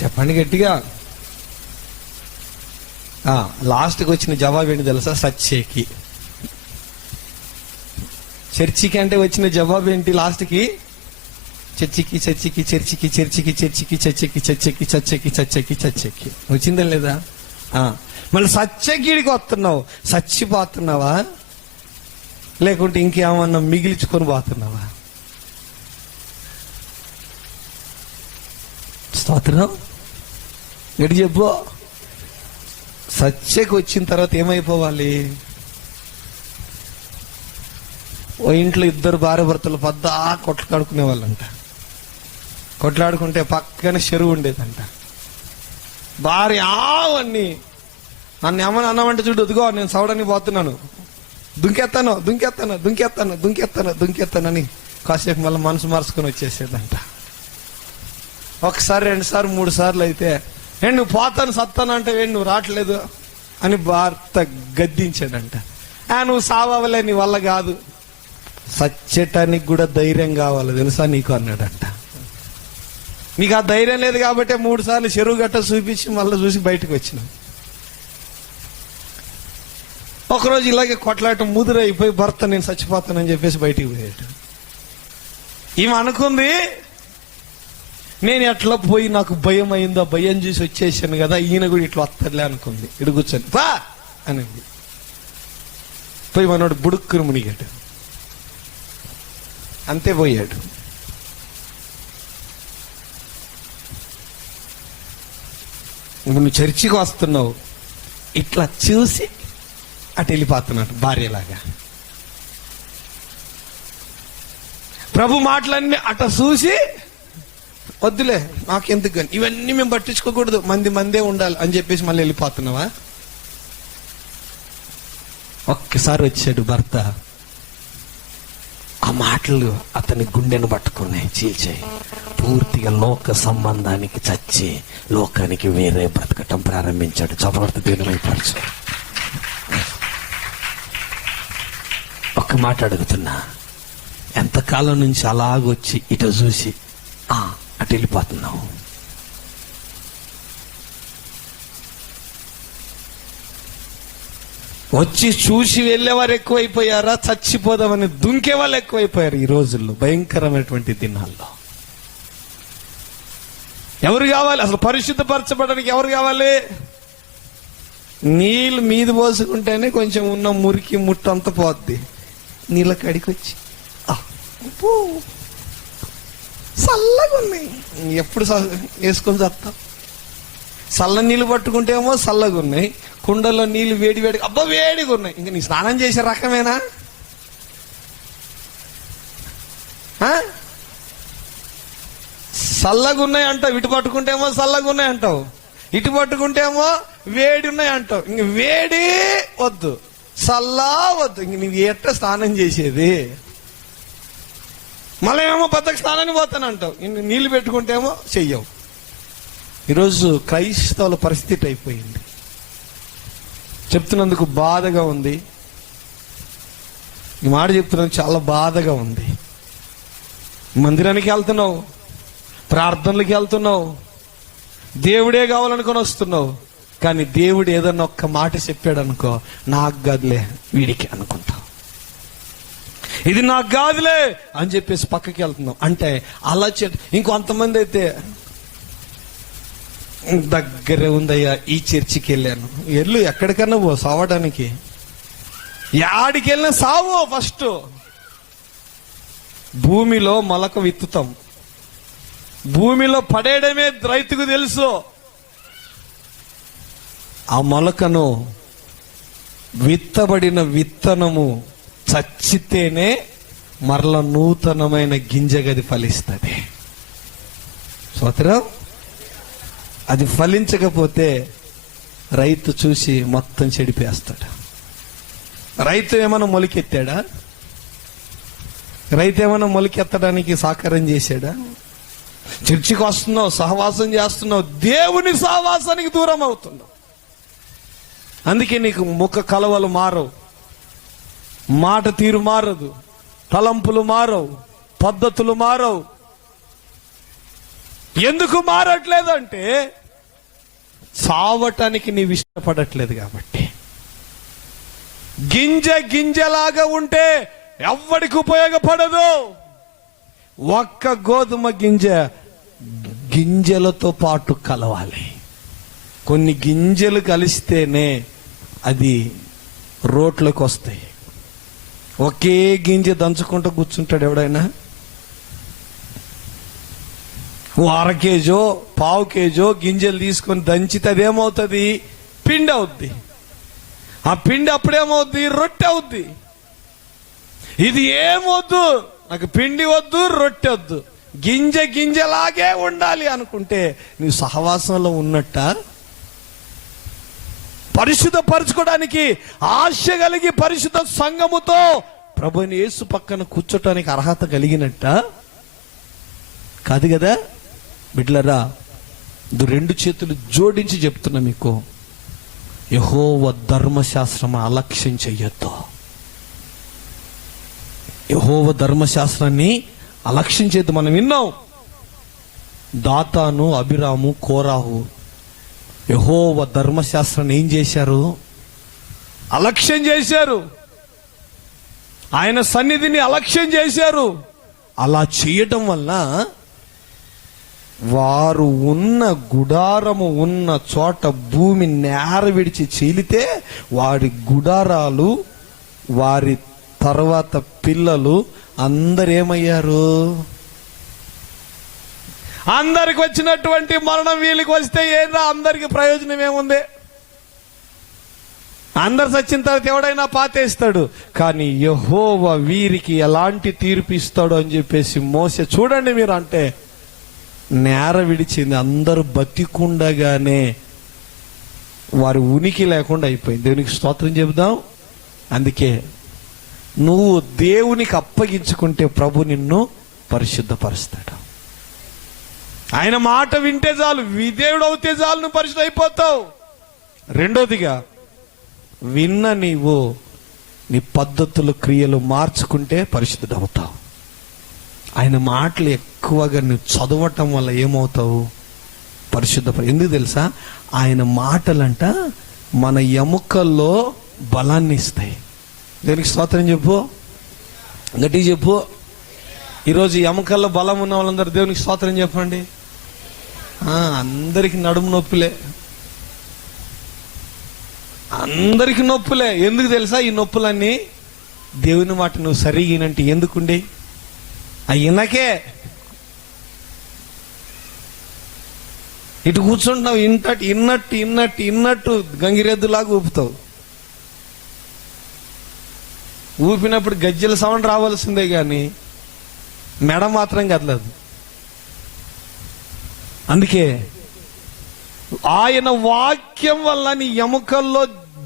చెప్పండి గట్టిగా. లాస్ట్కి వచ్చిన జవాబు ఏంటి తెలుసా? సచ్చేకి. చర్చికి అంటే వచ్చిన జవాబు ఏంటి లాస్ట్కి? చర్చికి చర్చికి చర్చికి చర్చికి చర్చికి చర్చికి చర్చికి చర్చికి చర్చికి చర్చికి వచ్చిందా లేదా? మళ్ళీ సత్యగిడికి వస్తున్నావు. చచ్చిపోతున్నావా లేకుంటే ఇంకేమన్నా మిగిల్చుకొని పోతున్నావా? స్తోత్రం, గడి చెప్పు. సత్యకి వచ్చిన తర్వాత ఏమైపోవాలి? ఓ ఇంట్లో 2 భార్య భర్తలు పద్దా కొట్లాడుకునే వాళ్ళంట. కొట్లాడుకుంటే పక్కన చెరువు ఉండేదంట. భార్య అవన్నీ నన్ను ఏమని అన్నామంటే చూడు, అదిగో నేను సవడానికి పోతున్నాను, దుంకెత్తాను దుంకెత్తాను దుంకెత్తాను దుంకెత్తాను దుంకెత్తానని కాసేపు మళ్ళీ మనసు మార్చుకొని వచ్చేసేదంట. 1 సారి 2 సార్లు 3 సార్లు అయితే, నువ్వు పోతాను సత్తాను అంటే నువ్వు రావట్లేదు అని భర్త గద్దించాడంట. నువ్వు సావలే, నీ వల్ల కాదు, సచ్చేటానికి కూడా ధైర్యం కావాలి తెలుసా నీకు అన్నాడంట. నీకు ఆ ధైర్యం లేదు కాబట్టి 3 సార్లు చెరువు గట్ట చూపించి మళ్ళీ చూసి బయటకు వచ్చిన. ఒకరోజు ఇలాగే కొట్లాట ముదురైపోయి భర్త నేను చచ్చిపోతానని చెప్పేసి బయటికి పోయాడు. ఈమె అనుకుంది నేను ఎట్లా పోయి నాకు భయం అయిందో, భయం చూసి వచ్చేసాను కదా, ఈయన కూడా ఇట్లా వస్తాడులే అనుకుంది. ఇటు కూర్చొని బా అనింది. పోయి మనోడు బుడుక్కును మునిగాడు, అంతే పోయాడు. నువ్వు చర్చికి వస్తున్నావు, ఇట్లా చూసి అటు వెళ్ళిపోతున్నాడు భార్యలాగా. ప్రభు మాటలన్నీ అట చూసి వద్దులే నాకెందుకు కానీ ఇవన్నీ మేము పట్టించుకోకూడదు, మందే ఉండాలి అని చెప్పేసి మళ్ళీ వెళ్ళిపోతున్నావా? ఒక్కసారి వచ్చాడు భర్త, ఆ మాటలు అతని గుండెను పట్టుకున్నాయి, చీల్చాయి. పూర్తిగా లోక సంబంధానికి చచ్చి లోకానికి వేరే బ్రతకటం ప్రారంభించాడు. చపవర్తి దేవునిపరచు. ఒక్క మాట అడుగుతున్నా, ఎంతకాలం నుంచి అలాగొచ్చి ఇటు చూసి అటు వెళ్ళిపోతున్నావు? వచ్చి చూసి వెళ్ళేవారు ఎక్కువైపోయారా, చచ్చిపోదామని దుంకే వాళ్ళు ఎక్కువైపోయారు ఈ రోజుల్లో, భయంకరమైనటువంటి దినాల్లో. ఎవరు కావాలి అసలు? పరిశుద్ధపరచబడడానికి ఎవరు కావాలి? నీళ్ళు మీద పోసుకుంటేనే కొంచెం ఉన్న మురికి ముట్టంతా పోద్ది. నీళ్ళ కడికి వచ్చి చల్లగా ఉన్నాయి, ఎప్పుడు వేసుకొని చేస్తాం. చల్ల నీళ్ళు పట్టుకుంటేమో చల్లగా ఉన్నాయి, కుండలో నీళ్ళు వేడి అబ్బా వేడిగా ఉన్నాయి. ఇంకా నీ స్నానం చేసే రకమేనా? చల్లగా ఉన్నాయి అంటావు, ఇటు పట్టుకుంటేమో చల్లగా ఉన్నాయి అంటావు, ఇటు పట్టుకుంటేమో వేడి ఉన్నాయి అంటావు. ఇంక వేడి వద్దు, చల్లా వద్దు, ఇంక నువ్వు ఎట్ట స్నానం చేసేది? మళ్ళీ ఏమో బద్దకు స్నానాన్ని పోతానంటావు, నీళ్లు పెట్టుకుంటేమో చెయ్యవు. ఈరోజు క్రైస్తవుల పరిస్థితి అయిపోయింది. చెప్తున్నందుకు బాధగా ఉంది, ఈ మాట చెప్తున్నందుకు చాలా బాధగా ఉంది. మందిరానికి వెళ్తున్నావు, ప్రార్థనలకి వెళ్తున్నావు, దేవుడే కావాలనుకొని వస్తున్నావు, కానీ దేవుడు ఏదన్నా ఒక్క మాట చెప్పాడు అనుకో, నాకు గదిలే వీడికి అనుకుంటావు, ఇది నాకు కాదులే అని చెప్పేసి పక్కకి వెళ్తున్నావు. అంటే అలా ఇంకొంతమంది అయితే దగ్గరే ఉందయ్యా ఈ చర్చికి వెళ్ళాను, వెళ్ళు ఎక్కడికన్నా పో సావడానికి, యాడికి వెళ్ళినా సావు. ఫస్ట్ భూమిలో మొలక విత్తుతాం, భూమిలో పడేయడమే రైతుకు తెలుసు. ఆ మొలకను విత్తబడిన విత్తనము చచ్చితేనే మరల నూతనమైన గింజగది ఫలిస్తుంది. సోదరం, అది ఫలించకపోతే రైతు చూసి మొత్తం చెడిపేస్తాడు. రైతు ఏమైనా మొలికెత్తాడా? రైతు ఏమైనా మొలికెత్తడానికి సహకారం చేశాడా? చర్చికి వస్తున్నావు, సహవాసం చేస్తున్నావు, దేవుని సహవాసానికి దూరం అవుతున్నావు. అందుకే నీకు ముఖ కలవలు మారవు, మాట తీరు మారదు, తలంపులు మారవు, పద్ధతులు మారవు. ఎందుకు మారట్లేదంటే సావటానికి నీవు ఇష్టపడట్లేదు కాబట్టి. గింజలాగా ఉంటే ఎవ్వడికి ఉపయోగపడదు. ఒక్క గోధుమ గింజలతో పాటు కలవాలి. కొన్ని గింజలు కలిస్తేనే అది రోట్లోకి వస్తాయి. ఒకే గింజ దంచుకుంటూ కూర్చుంటాడు ఎవడైనా? అర కేజో పావు కేజో గింజలు తీసుకొని దంచితే అదేమవుతుంది? పిండి అవుద్ది. ఆ పిండి అప్పుడేమవుద్ది? రొట్టె అవుద్ది. ఇది ఏమొద్దు, నాకు పిండి వద్దు, రొట్టె వద్దు, గింజలాగే ఉండాలి అనుకుంటే నువ్వు సహవాసంలో ఉన్నట్ట? పరిశుద్ధపరచుకోవడానికి ఆశ కలిగి పరిశుద్ధ సంఘముతో ప్రభుని యేసు పక్కన కూర్చోటానికి అర్హత కలిగినట్ట? కాదు కదా బిడ్డలారా. రెండు చేతులు జోడించి చెప్తున్నా మీకు, యెహోవా ధర్మశాస్త్రం అలక్ష్యం చెయ్యొద్దు. యెహోవా ధర్మశాస్త్రాన్ని అలక్ష్యం చేయొద్దు. మనం విన్నాం, దాతాను, అబిరాము, కోరాహు యెహోవా ధర్మశాస్త్రాన్ని ఏం చేశారు? అలక్ష్యం చేశారు, ఆయన సన్నిధిని అలక్ష్యం చేశారు. అలా చేయటం వల్ల వారు ఉన్న గుడారము ఉన్న చోట భూమి నేర విడిచి చీలితే వారి గుడారాలు, వారి తర్వాత పిల్లలు అందరేమయ్యారు? అందరికి వచ్చినటువంటి మరణం వీళ్ళకి వస్తే ఏందా? అందరికి ప్రయోజనం ఏముంది? అందరు చచ్చిన తర్వాత ఎవడైనా పాతేస్తాడు. కానీ యెహోవా వీరికి ఎలాంటి తీర్పు ఇస్తాడు అని చెప్పేసి మోసే చూడండి మీరు, అంటే నేర విడిచింది. అందరూ బతికుండగానే వారి ఉనికి లేకుండా అయిపోయింది. దేవునికి స్తోత్రం చెబుదాం. అందుకే నువ్వు దేవునికి అప్పగించుకుంటే ప్రభు నిన్ను పరిశుద్ధపరుస్తాడు. ఆయన మాట వింటే చాలు, విధేయుడు అవుతే చాలు, నువ్వు పరిశుద్ధ అయిపోతావు. రెండోదిగా, విన్న నీవు నీ పద్ధతులు క్రియలు మార్చుకుంటే పరిశుద్ధుడు అవుతావు. ఆయన మాటలు ఎక్కువగా నువ్వు చదవటం వల్ల ఏమవుతావు? పరిశుద్ధ. ఎందుకు తెలుసా? ఆయన మాటలంట మన ఎముకల్లో బలాన్ని ఇస్తాయి. దేనికి స్తోత్రం చెప్పు, గట్టిగా చెప్పు. ఈరోజు ఎముకల్లో బలం ఉన్న వాళ్ళందరూ దేవునికి స్తోత్రం చెప్పండి. అందరికి నడుము నొప్పులే, అందరికి నొప్పులే. ఎందుకు తెలుసా? ఈ నొప్పులన్నీ దేవుని మాట నువ్వు సరిగినంటే ఎందుకుండే అయ్యనకే. ఇటు కూర్చుంటున్నావు, ఇన్నట్టు గంగిరెద్దులాగా ఊపుతావు. ఊపినప్పుడు గజ్జెల సౌండ్ రావాల్సిందే గాని మెడ మాత్రం కదలదు. అందుకే ఆయన వాక్యం వల్ల నీ ఎముకల్లో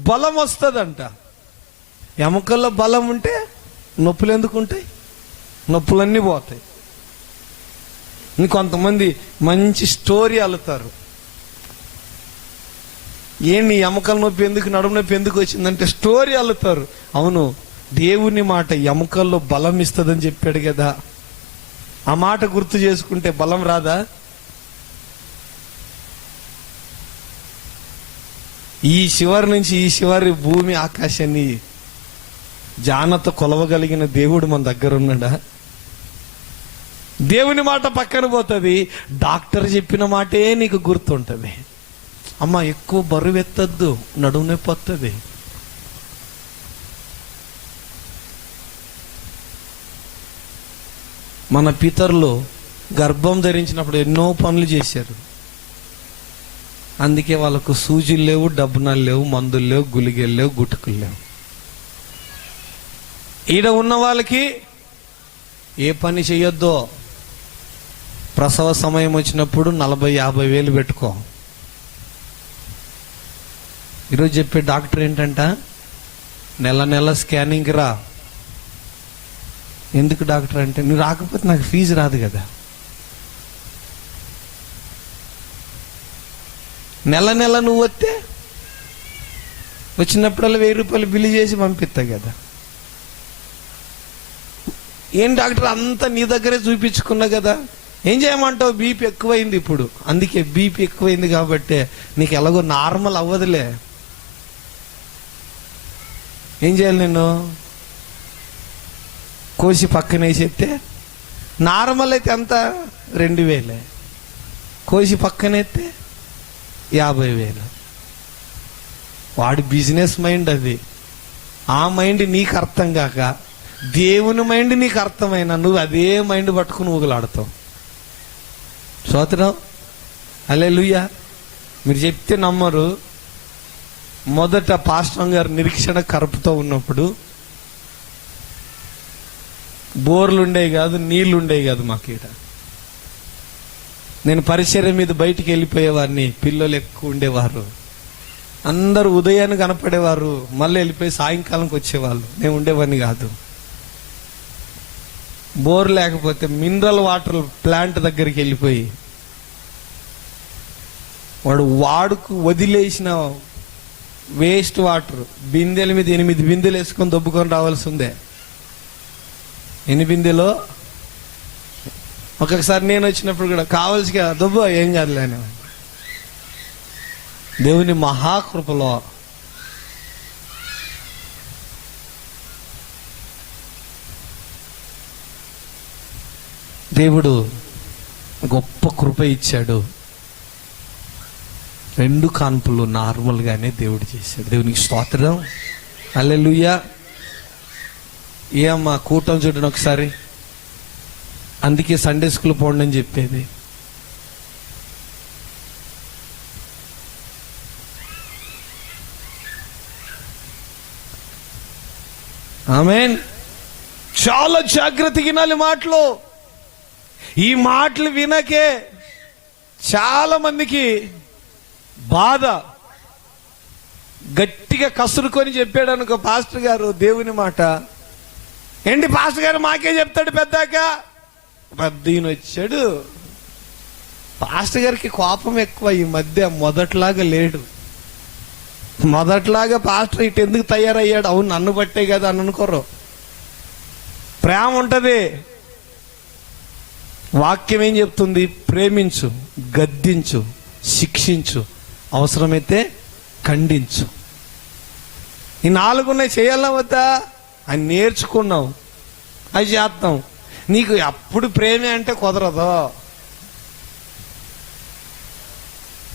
బలం వస్తుందంట. ఎముకల్లో బలం ఉంటే నొప్పులు ఎందుకు ఉంటాయి? నొప్పులన్నీ పోతాయి. ఇంకొంతమంది మంచి స్టోరీ అల్లుతారు. ఏంటి ఎముకల నొప్పి ఎందుకు, నడుము నొప్పి ఎందుకు వచ్చిందంటే స్టోరీ అల్లుతారు. అవును, దేవుని మాట ఎముకల్లో బలం ఇస్తుందని చెప్పాడు కదా. ఆ మాట గుర్తు చేసుకుంటే బలం రాదా? ఈ శివరి నుంచి ఈ శివరి భూమి ఆకాశాన్ని జానతో కొలవగలిగిన దేవుడు మన దగ్గర ఉన్నాడా? దేవుని మాట పక్కన పోతుంది, డాక్టర్ చెప్పిన మాటే నీకు గుర్తుంటది. అమ్మ ఎక్కువ బరువు ఎత్తద్దు, నడుము నొప్పి వస్తుంది. మన పితరులు గర్భం ధరించినప్పుడు ఎన్నో పనులు చేశారు. అందుకే వాళ్ళకు సూజీలు లేవు, డబ్బునాలు లేవు, మందులు లేవు, గుళిగలు లేవు, గుటుకులు లేవు. ఈడ ఉన్న వాళ్ళకి ఏ పని చెయ్యొద్దో, ప్రసవ సమయం వచ్చినప్పుడు 40-50 వేలు పెట్టుకో. ఈరోజు చెప్పే డాక్టర్ ఏంటంట, నెల స్కానింగ్కి రా. ఎందుకు డాక్టర్ అంటే, నువ్వు రాకపోతే నాకు ఫీజు రాదు కదా. నెల నువ్వు వస్తే వచ్చినప్పుడల్లా 1000 రూపాయలు బిల్లు చేసి పంపిస్తా కదా. ఏం డాక్టర్ అంతా నీ దగ్గరే చూపించుకున్నా కదా, ఏం చేయమంటావు? బీపీ ఎక్కువైంది ఇప్పుడు. అందుకే బీపీ ఎక్కువైంది కాబట్టి నీకు ఎలాగో నార్మల్ అవ్వదులే. ఏం చేయాలి? నేను కోసి పక్కన వేసేస్తే నార్మల్ అయితే ఎంత? 2000. కోసి పక్కనైతే 50,000. వాడి బిజినెస్ మైండ్ అది. ఆ మైండ్ నీకు అర్థం కాక దేవుని మైండ్ నీకు అర్థమైనా నువ్వు అదే మైండ్ పట్టుకుని ఊగలాడతావు. స్తోత్రం, హల్లెలూయా. మీరు చెప్తే నమ్మరు. మొదట పాస్టర్ గారు నిరీక్షణ కరుపుతో ఉన్నప్పుడు బోర్లు ఉండేవి కాదు, నీళ్లు ఉండేవి కాదు మాకు ఈడ. నేను పరిచర్య మీద బయటికి వెళ్ళిపోయేవాడిని, పిల్లలు ఎక్కువ ఉండేవారు. అందరూ ఉదయాన్ని కనపడేవారు, మళ్ళీ వెళ్ళిపోయి సాయంకాలంకి వచ్చేవాళ్ళు. నేను ఉండేవాడిని కాదు. బోర్ లేకపోతే మినరల్ వాటర్ ప్లాంట్ దగ్గరికి వెళ్ళిపోయి వాడుకు వదిలేసిన వేస్ట్ వాటర్ బిందెల మీద 8 బిందెలు వేసుకొని దొబ్బుకొని రావాల్సిందే. 8 బిందెలో ఒక్కొక్కసారి నేను వచ్చినప్పుడు కూడా కావాల్సి దొబ్బు, ఏం కాదులేని. దేవుని మహాకృపలో దేవుడు గొప్ప కృప ఇచ్చాడు. 2 కాన్పులు నార్మల్గానే దేవుడు చేశాడు. దేవునికి స్తోత్రం, హల్లెలూయా. ఏమ్మా కూటం చూడండి ఒకసారి, అందుకే సండే స్కూల్ పోండి అని చెప్పేది. ఆమేన్. చాలా జాగ్రత్తగా వినాలి మాటలు. ఈ మాటలు వినకే చాలా మందికి బాధ. గట్టిగా కసురుకొని చెప్పాడు అనుకో పాస్టర్ గారు దేవుని మాట, ఏంటి పాస్టర్ గారు మాకే చెప్తాడు పెద్దాక. పెద్ద ఈయన వచ్చాడు. పాస్టర్ గారికి కోపం ఎక్కువ ఈ మధ్య, మొదట్లాగా లేడు. మొదట్లాగా పాస్టర్ ఇటు ఎందుకు తయారయ్యాడు, అవును నన్ను బట్టే కదా అని అనుకోరు. ప్రేమ ఉంటది. వాక్యం ఏం చెప్తుంది? ప్రేమించు, గద్దించు, శిక్షించు, అవసరమైతే ఖండించు. ఈ 4 ఉన్నాయి, చేయాలా వద్దా? అని నేర్చుకున్నావు, అది చేస్తాం. నీకు ఎప్పుడు ప్రేమే అంటే కుదరదు.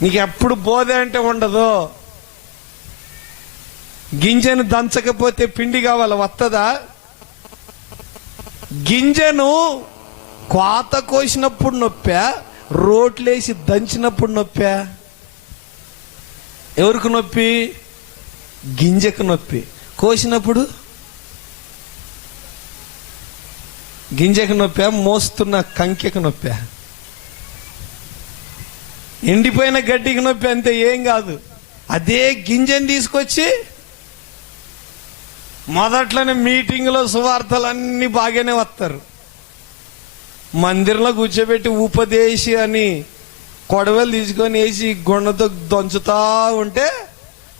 నీకు ఎప్పుడు బోధ అంటే ఉండదు. గింజను దంచకపోతే పిండి కావాలి, వస్తుందా? గింజను కోత కోసినప్పుడు నొప్పా, రోట్లేసి దంచినప్పుడు నొప్పా? ఎవరికి నొప్పి? గింజకు నొప్పి. కోసినప్పుడు గింజకు నొప్పా, మోస్తున్న కంకెకు నొప్పా? ఎండిపోయిన గడ్డికి నొప్పి, అంతే, ఏం కాదు. అదే గింజను తీసుకొచ్చి మొదట్లోనే మీటింగ్లో సువార్తలు అన్ని బాగానే వస్తారు. మందిరంలో కూర్చోబెట్టి ఉపదేశి అని కొడవలు తీసుకొని వేసి గుండతో దంచుతా ఉంటే,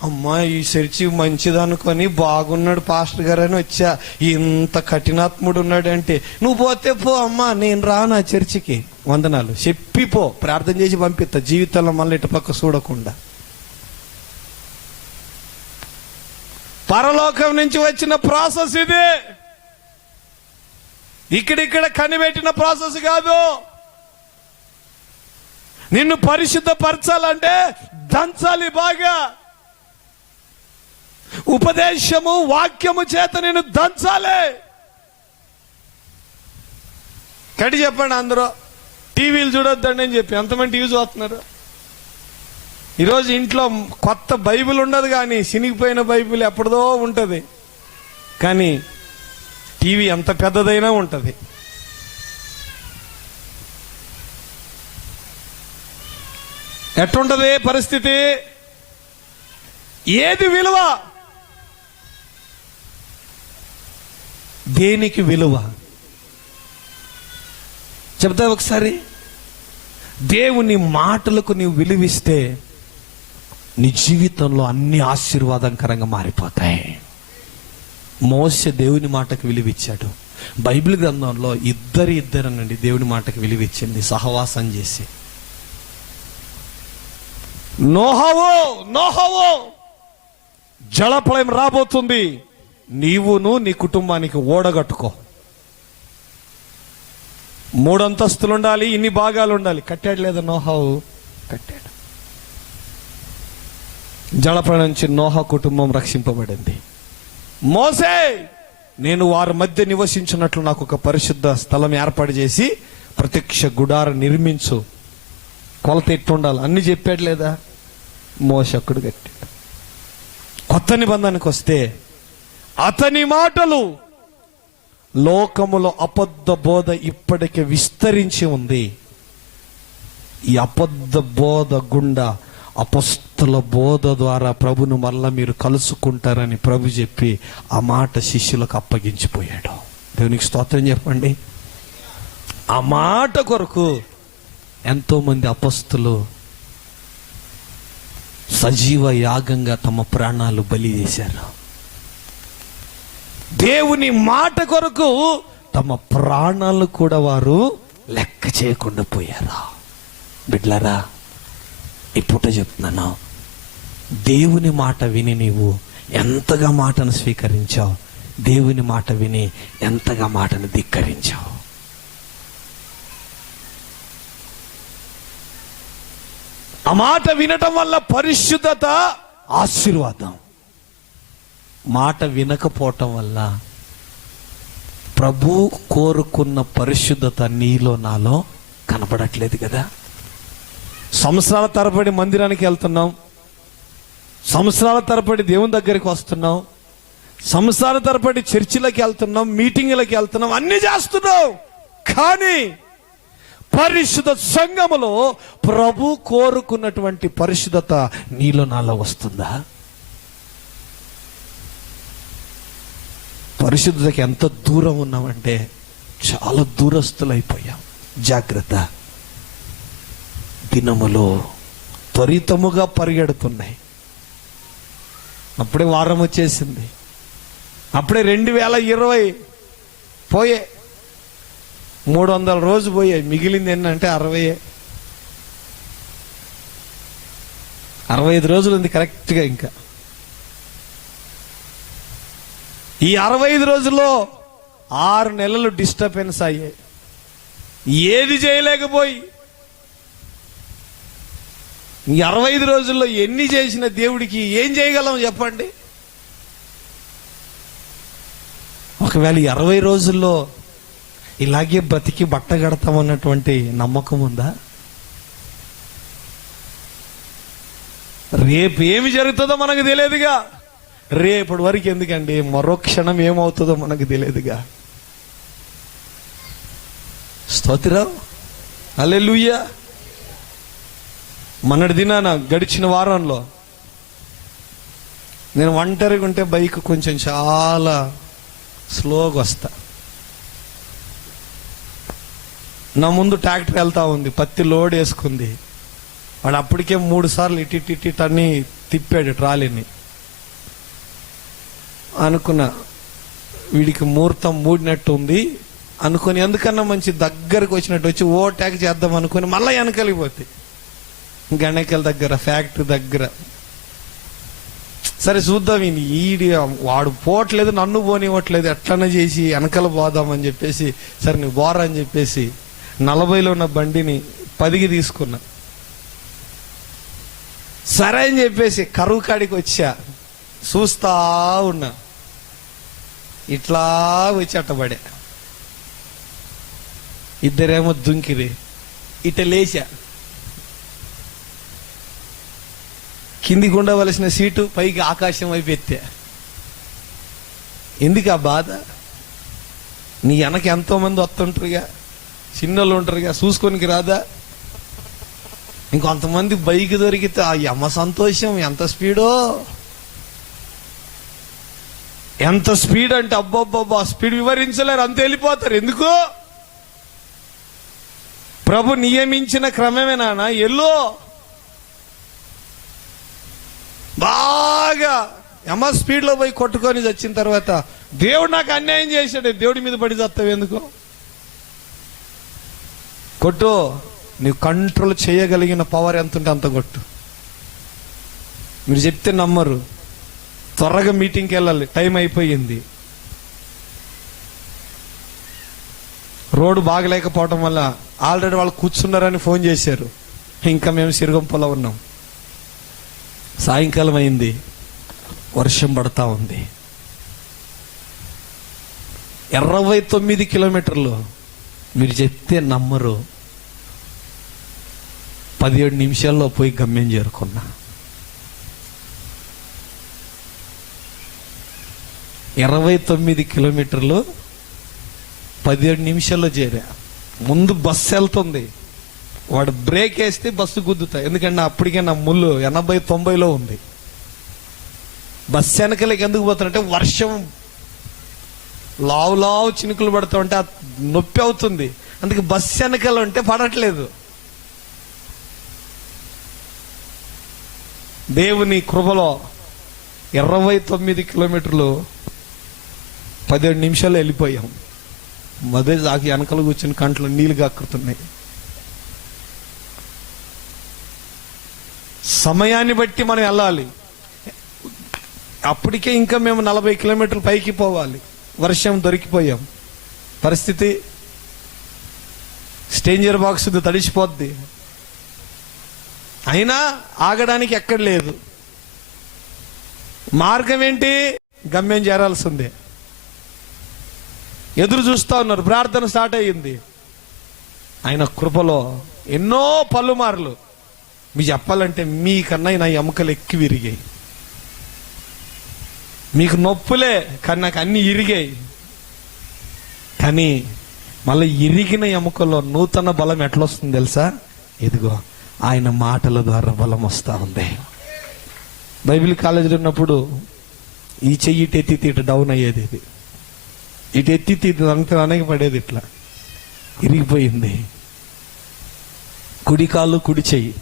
అమ్మా ఈ చర్చి మంచిదనుకొని బాగున్నాడు పాస్టర్ గారు అని వచ్చా. ఇంత కఠినాత్ముడు ఉన్నాడంటే, నువ్వు పోతే పో అమ్మా, నేను రాను ఆ చర్చికి, వందనాలు చెప్పిపో, ప్రార్థన చేసి పంపిస్తా, జీవితంలో మళ్ళీ ఇటు పక్క చూడకుండా. పరలోకం నుంచి వచ్చిన ప్రాసెస్ ఇది. ఇక్కడిక్కడ కనిపెట్టిన ప్రాసెస్ కాదు. నిన్ను పరిశుద్ధపరచాలంటే దంచాలి బాగా. ఉపదేశము వాక్యము చేత నేను దంచాలి. కడి చెప్పండి అందరూ, టీవీలు చూడొద్దండి అని చెప్పి ఎంతమంది టీవీ చూస్తున్నారు? ఈరోజు ఇంట్లో కొత్త బైబిల్ ఉండదు, కానీ చినిగిపోయిన బైబిల్ ఎప్పటిదో ఉంటుంది. కానీ టీవీ ఎంత పెద్దదైనా ఉంటుంది. ఎట్లుంటది పరిస్థితి? ఏది విలువ? దేనికి విలువ చెప్తా ఒకసారి. దేవుని మాటలకు నీవు విలువిస్తే నీ జీవితంలో అన్ని ఆశీర్వాదకరంగా మారిపోతాయి. మోసే దేవుని మాటకు విలువిచ్చాడు. బైబిల్ గ్రంథంలో ఇద్దరనండి దేవుని మాటకు విలువిచ్చింది, సహవాసం చేసి. నోహవు జలప్రళయం రాబోతుంది, నీవును నీ కుటుంబానికి ఓడగట్టుకో. 3 అంతస్తులు ఉండాలి, ఇన్ని భాగాలు ఉండాలి. కట్టాడు లేదా నోహవు? కట్టాడు. జలప్రళయం నుంచి నోహ కుటుంబం రక్షింపబడింది. మోసే, నేను వారి మధ్య నివసించినట్లు నాకు ఒక పరిశుద్ధ స్థలం ఏర్పాటు చేసి ప్రత్యక్ష గుడారం నిర్మించు, కొలత ఎట్టుండాలి అన్ని చెప్పాడు లేదా? మోసకుడు కట్టాడు. కొత్త నిబంధనకు వస్తే అతని మాటలు, లోకములో అబద్ధ బోధ ఇప్పటికే విస్తరించి ఉంది. ఈ అబద్ధ బోధ గుండా అపొస్తల బోధ ద్వారా ప్రభును మళ్ళా మీరు కలుసుకుంటారని ప్రభు చెప్పి ఆ మాట శిష్యులకు అప్పగించిపోయాడు. దేవునికి స్తోత్రం చెప్పండి. ఆ మాట కొరకు ఎంతో మంది అపొస్తలు సజీవ యాగంగా తమ ప్రాణాలు బలి చేశారు. దేవుని మాట కొరకు తమ ప్రాణాలు కూడా వారు లెక్క చేయకుండా పోయారు. బిడ్లరా, ఇప్పుడు చెప్తున్నాను, దేవుని మాట విని నీవు ఎంతగా మాటను స్వీకరించావు, దేవుని మాట విని ఎంతగా మాటను ధిక్కరించావు. ఆ మాట వినటం వల్ల పరిశుద్ధత ఆశీర్వాదం. మాట వినకపోవటం వల్ల ప్రభు కోరుకున్న పరిశుద్ధత నీలో నాలో కనపడట్లేదు కదా. సంవత్సరాల తరబడి మందిరానికి వెళ్తున్నాం, సంవత్సరాల తరబడి దేవుని దగ్గరికి వస్తున్నాం, సంవత్సరాల తరబడి చర్చిలకు వెళ్తున్నాం, మీటింగులకు వెళ్తున్నాం, అన్ని చేస్తున్నాం. కానీ పరిశుద్ధ సంఘములో ప్రభు కోరుకున్నటువంటి పరిశుద్ధత నీలో నాలో వస్తుందా? పరిశుద్ధతకి ఎంత దూరం ఉన్నామంటే చాలా దూరస్తులైపోయాం. జాగ్రత్త. దినములో త్వరితముగా పరిగెడుతున్నాయి. అప్పుడే వారం వచ్చేసింది, అప్పుడే 2020 పోయే, 300 రోజు పోయాయి. మిగిలింది ఏంటంటే 65 రోజులు ఉంది కరెక్ట్గా. ఇంకా ఈ 65 రోజుల్లో 6 నెలలు డిస్టర్బెన్స్ అయ్యాయి. ఏది చేయలేకపోయి ఈ 65 రోజుల్లో ఎన్ని చేసిన దేవుడికి ఏం చేయగలం చెప్పండి? ఒకవేళ ఈ 60 రోజుల్లో ఇలాగే బ్రతికి బట్ట కడతామన్నటువంటి నమ్మకం ఉందా? రేపు ఏమి జరుగుతుందో మనకు తెలియదుగా. రేపటి వరకు ఎందుకండి, మరో క్షణం ఏమవుతుందో మనకు తెలియదుగా. స్తోత్రం, హల్లెలూయా. మొన్నటి దినాన గడిచిన వారంలో నేను ఒంటరిగా ఉంటే బైక్ కొంచెం చాలా స్లోగా వస్తా. నా ముందు ట్రాక్టర్ వెళ్తా ఉంది, పత్తి లోడ్ వేసుకుంది. వాడు అప్పటికే 3 సార్లు ఇటు అన్ని తిప్పాడు ట్రాలీని. అనుకున్నా వీడికి ముహూర్తం మూడినట్టు ఉంది అనుకుని, ఎందుకన్నా మంచి దగ్గరకు వచ్చినట్టు వచ్చి ఓ ట్యాక్ చేద్దాం అనుకుని మళ్ళీ వెనకలిపోతే గణేకల్ దగ్గర, ఫ్యాక్టరీ దగ్గర. సరే చూద్దాం, ఈడి వాడు పోవట్లేదు, నన్ను పోనివ్వట్లేదు, ఎట్లన్నా చేసి వెనకలు పోదామని చెప్పేసి, సరే నువ్వు బోరా అని చెప్పేసి 40లో ఉన్న బండిని 10కి తీసుకున్నా. సరే అని చెప్పేసి కరువు కాడికి వచ్చా, చూస్తా ఉన్నా, ఇట్లా వచ్చి అట్టబడే. ఇద్దరేమో దుంకిరి, ఇట లేచా. కిందికి ఉండవలసిన సీటు పైకి ఆకాశం వైపు ఎత్తా. ఎందుకు ఆ బాధ? నీ వెనక ఎంతో మంది వస్తుంటారుగా, చిన్నోళ్ళు ఉంటారుగా, చూసుకోనికి రాదా? ఇంకొంతమంది బైక్ దొరికితే ఆ యమ సంతోషం. ఎంత స్పీడో, ఎంత స్పీడ్ అంటే అబ్బబ్బబ్బా, స్పీడ్ వివరించలేరు, అంత వెళ్ళిపోతారు. ఎందుకు? ప్రభు నియమించిన క్రమమే నాన్న. ఎల్లో బాగా యమ స్పీడ్ లో పోయి కొట్టుకొని వచ్చిన తర్వాత దేవుడు నాకు అన్యాయం చేశాడు, దేవుడి మీద పడి చస్తావు ఎందుకు? కొట్టు, నీవు కంట్రోల్ చేయగలిగిన పవర్ ఎంత ఉంటే అంత కొట్టు. మీరు చెప్తే నమ్మరు. త్వరగా మీటింగ్కి వెళ్ళాలి, టైం అయిపోయింది. రోడ్డు బాగలేకపోవడం వల్ల ఆల్రెడీ వాళ్ళు కూర్చున్నారని ఫోన్ చేశారు. ఇంకా మేము సిరుగంపలో ఉన్నాం. సాయంకాలం అయింది, వర్షం పడతా ఉంది. 29 కిలోమీటర్లు. మీరు చెప్తే నమ్మరు, 17 నిమిషాల్లో పోయి గమ్యం చేరుకున్నా. 29 కిలోమీటర్లు 17 నిమిషాల్లో చేరా. ముందు బస్సు వెళ్తుంది, వాడు బ్రేక్ వేస్తే బస్సు గుద్దుతా. ఎందుకంటే అప్పటికే నా ముళ్ళు 80-90లో ఉంది. బస్సు వెనకలకి ఎందుకు పోతానంటే వర్షం లావు చినుకులు పడుతూ ఉంటే నొప్పి అవుతుంది. అందుకే బస్సు వెనకలు ఉంటే పడట్లేదు. దేవుని కృపలో 29 కిలోమీటర్లు 17 నిమిషాలు వెళ్ళిపోయాం. మదే సాకి వెనకలు కూర్చుని కంట్లో నీళ్లు కాక్కుతున్నాయి. సమయాన్ని బట్టి మనం వెళ్ళాలి. అప్పటికే ఇంకా మేము 40 కిలోమీటర్లు పైకి పోవాలి. వర్షం దొరికిపోయాం. పరిస్థితి స్టేంజర్ బాక్స్ తడిసిపోద్ది. అయినా ఆగడానికి ఎక్కడ లేదు. మార్గం ఏంటి? గమ్యం చేరాల్సిందే. ఎదురు చూస్తా ఉన్నారు. ప్రార్థన స్టార్ట్ అయ్యింది. ఆయన కృపలో ఎన్నో పలుమార్లు మీకు చెప్పాలంటే మీకన్నా నా ఎముకలు ఎక్కి విరిగాయి. మీకు నొప్పులే, కానీ నాకు అన్ని ఇరిగాయి. కానీ మళ్ళీ ఇరిగిన ఎముకల్లో నూతన బలం ఎట్లొస్తుంది తెలుసా? ఇదిగో ఆయన మాటల ద్వారా బలం వస్తూ ఉంది. బైబిల్ కాలేజీలో ఉన్నప్పుడు ఈ చెయ్యి ఇటు ఎత్తి ఇటు డౌన్ అయ్యేది, ఇది ఇటు ఎత్తి ఇటు అనక పడేది, ఇట్లా ఇరిగిపోయింది. కుడి కాలు కుడి చెయ్యి.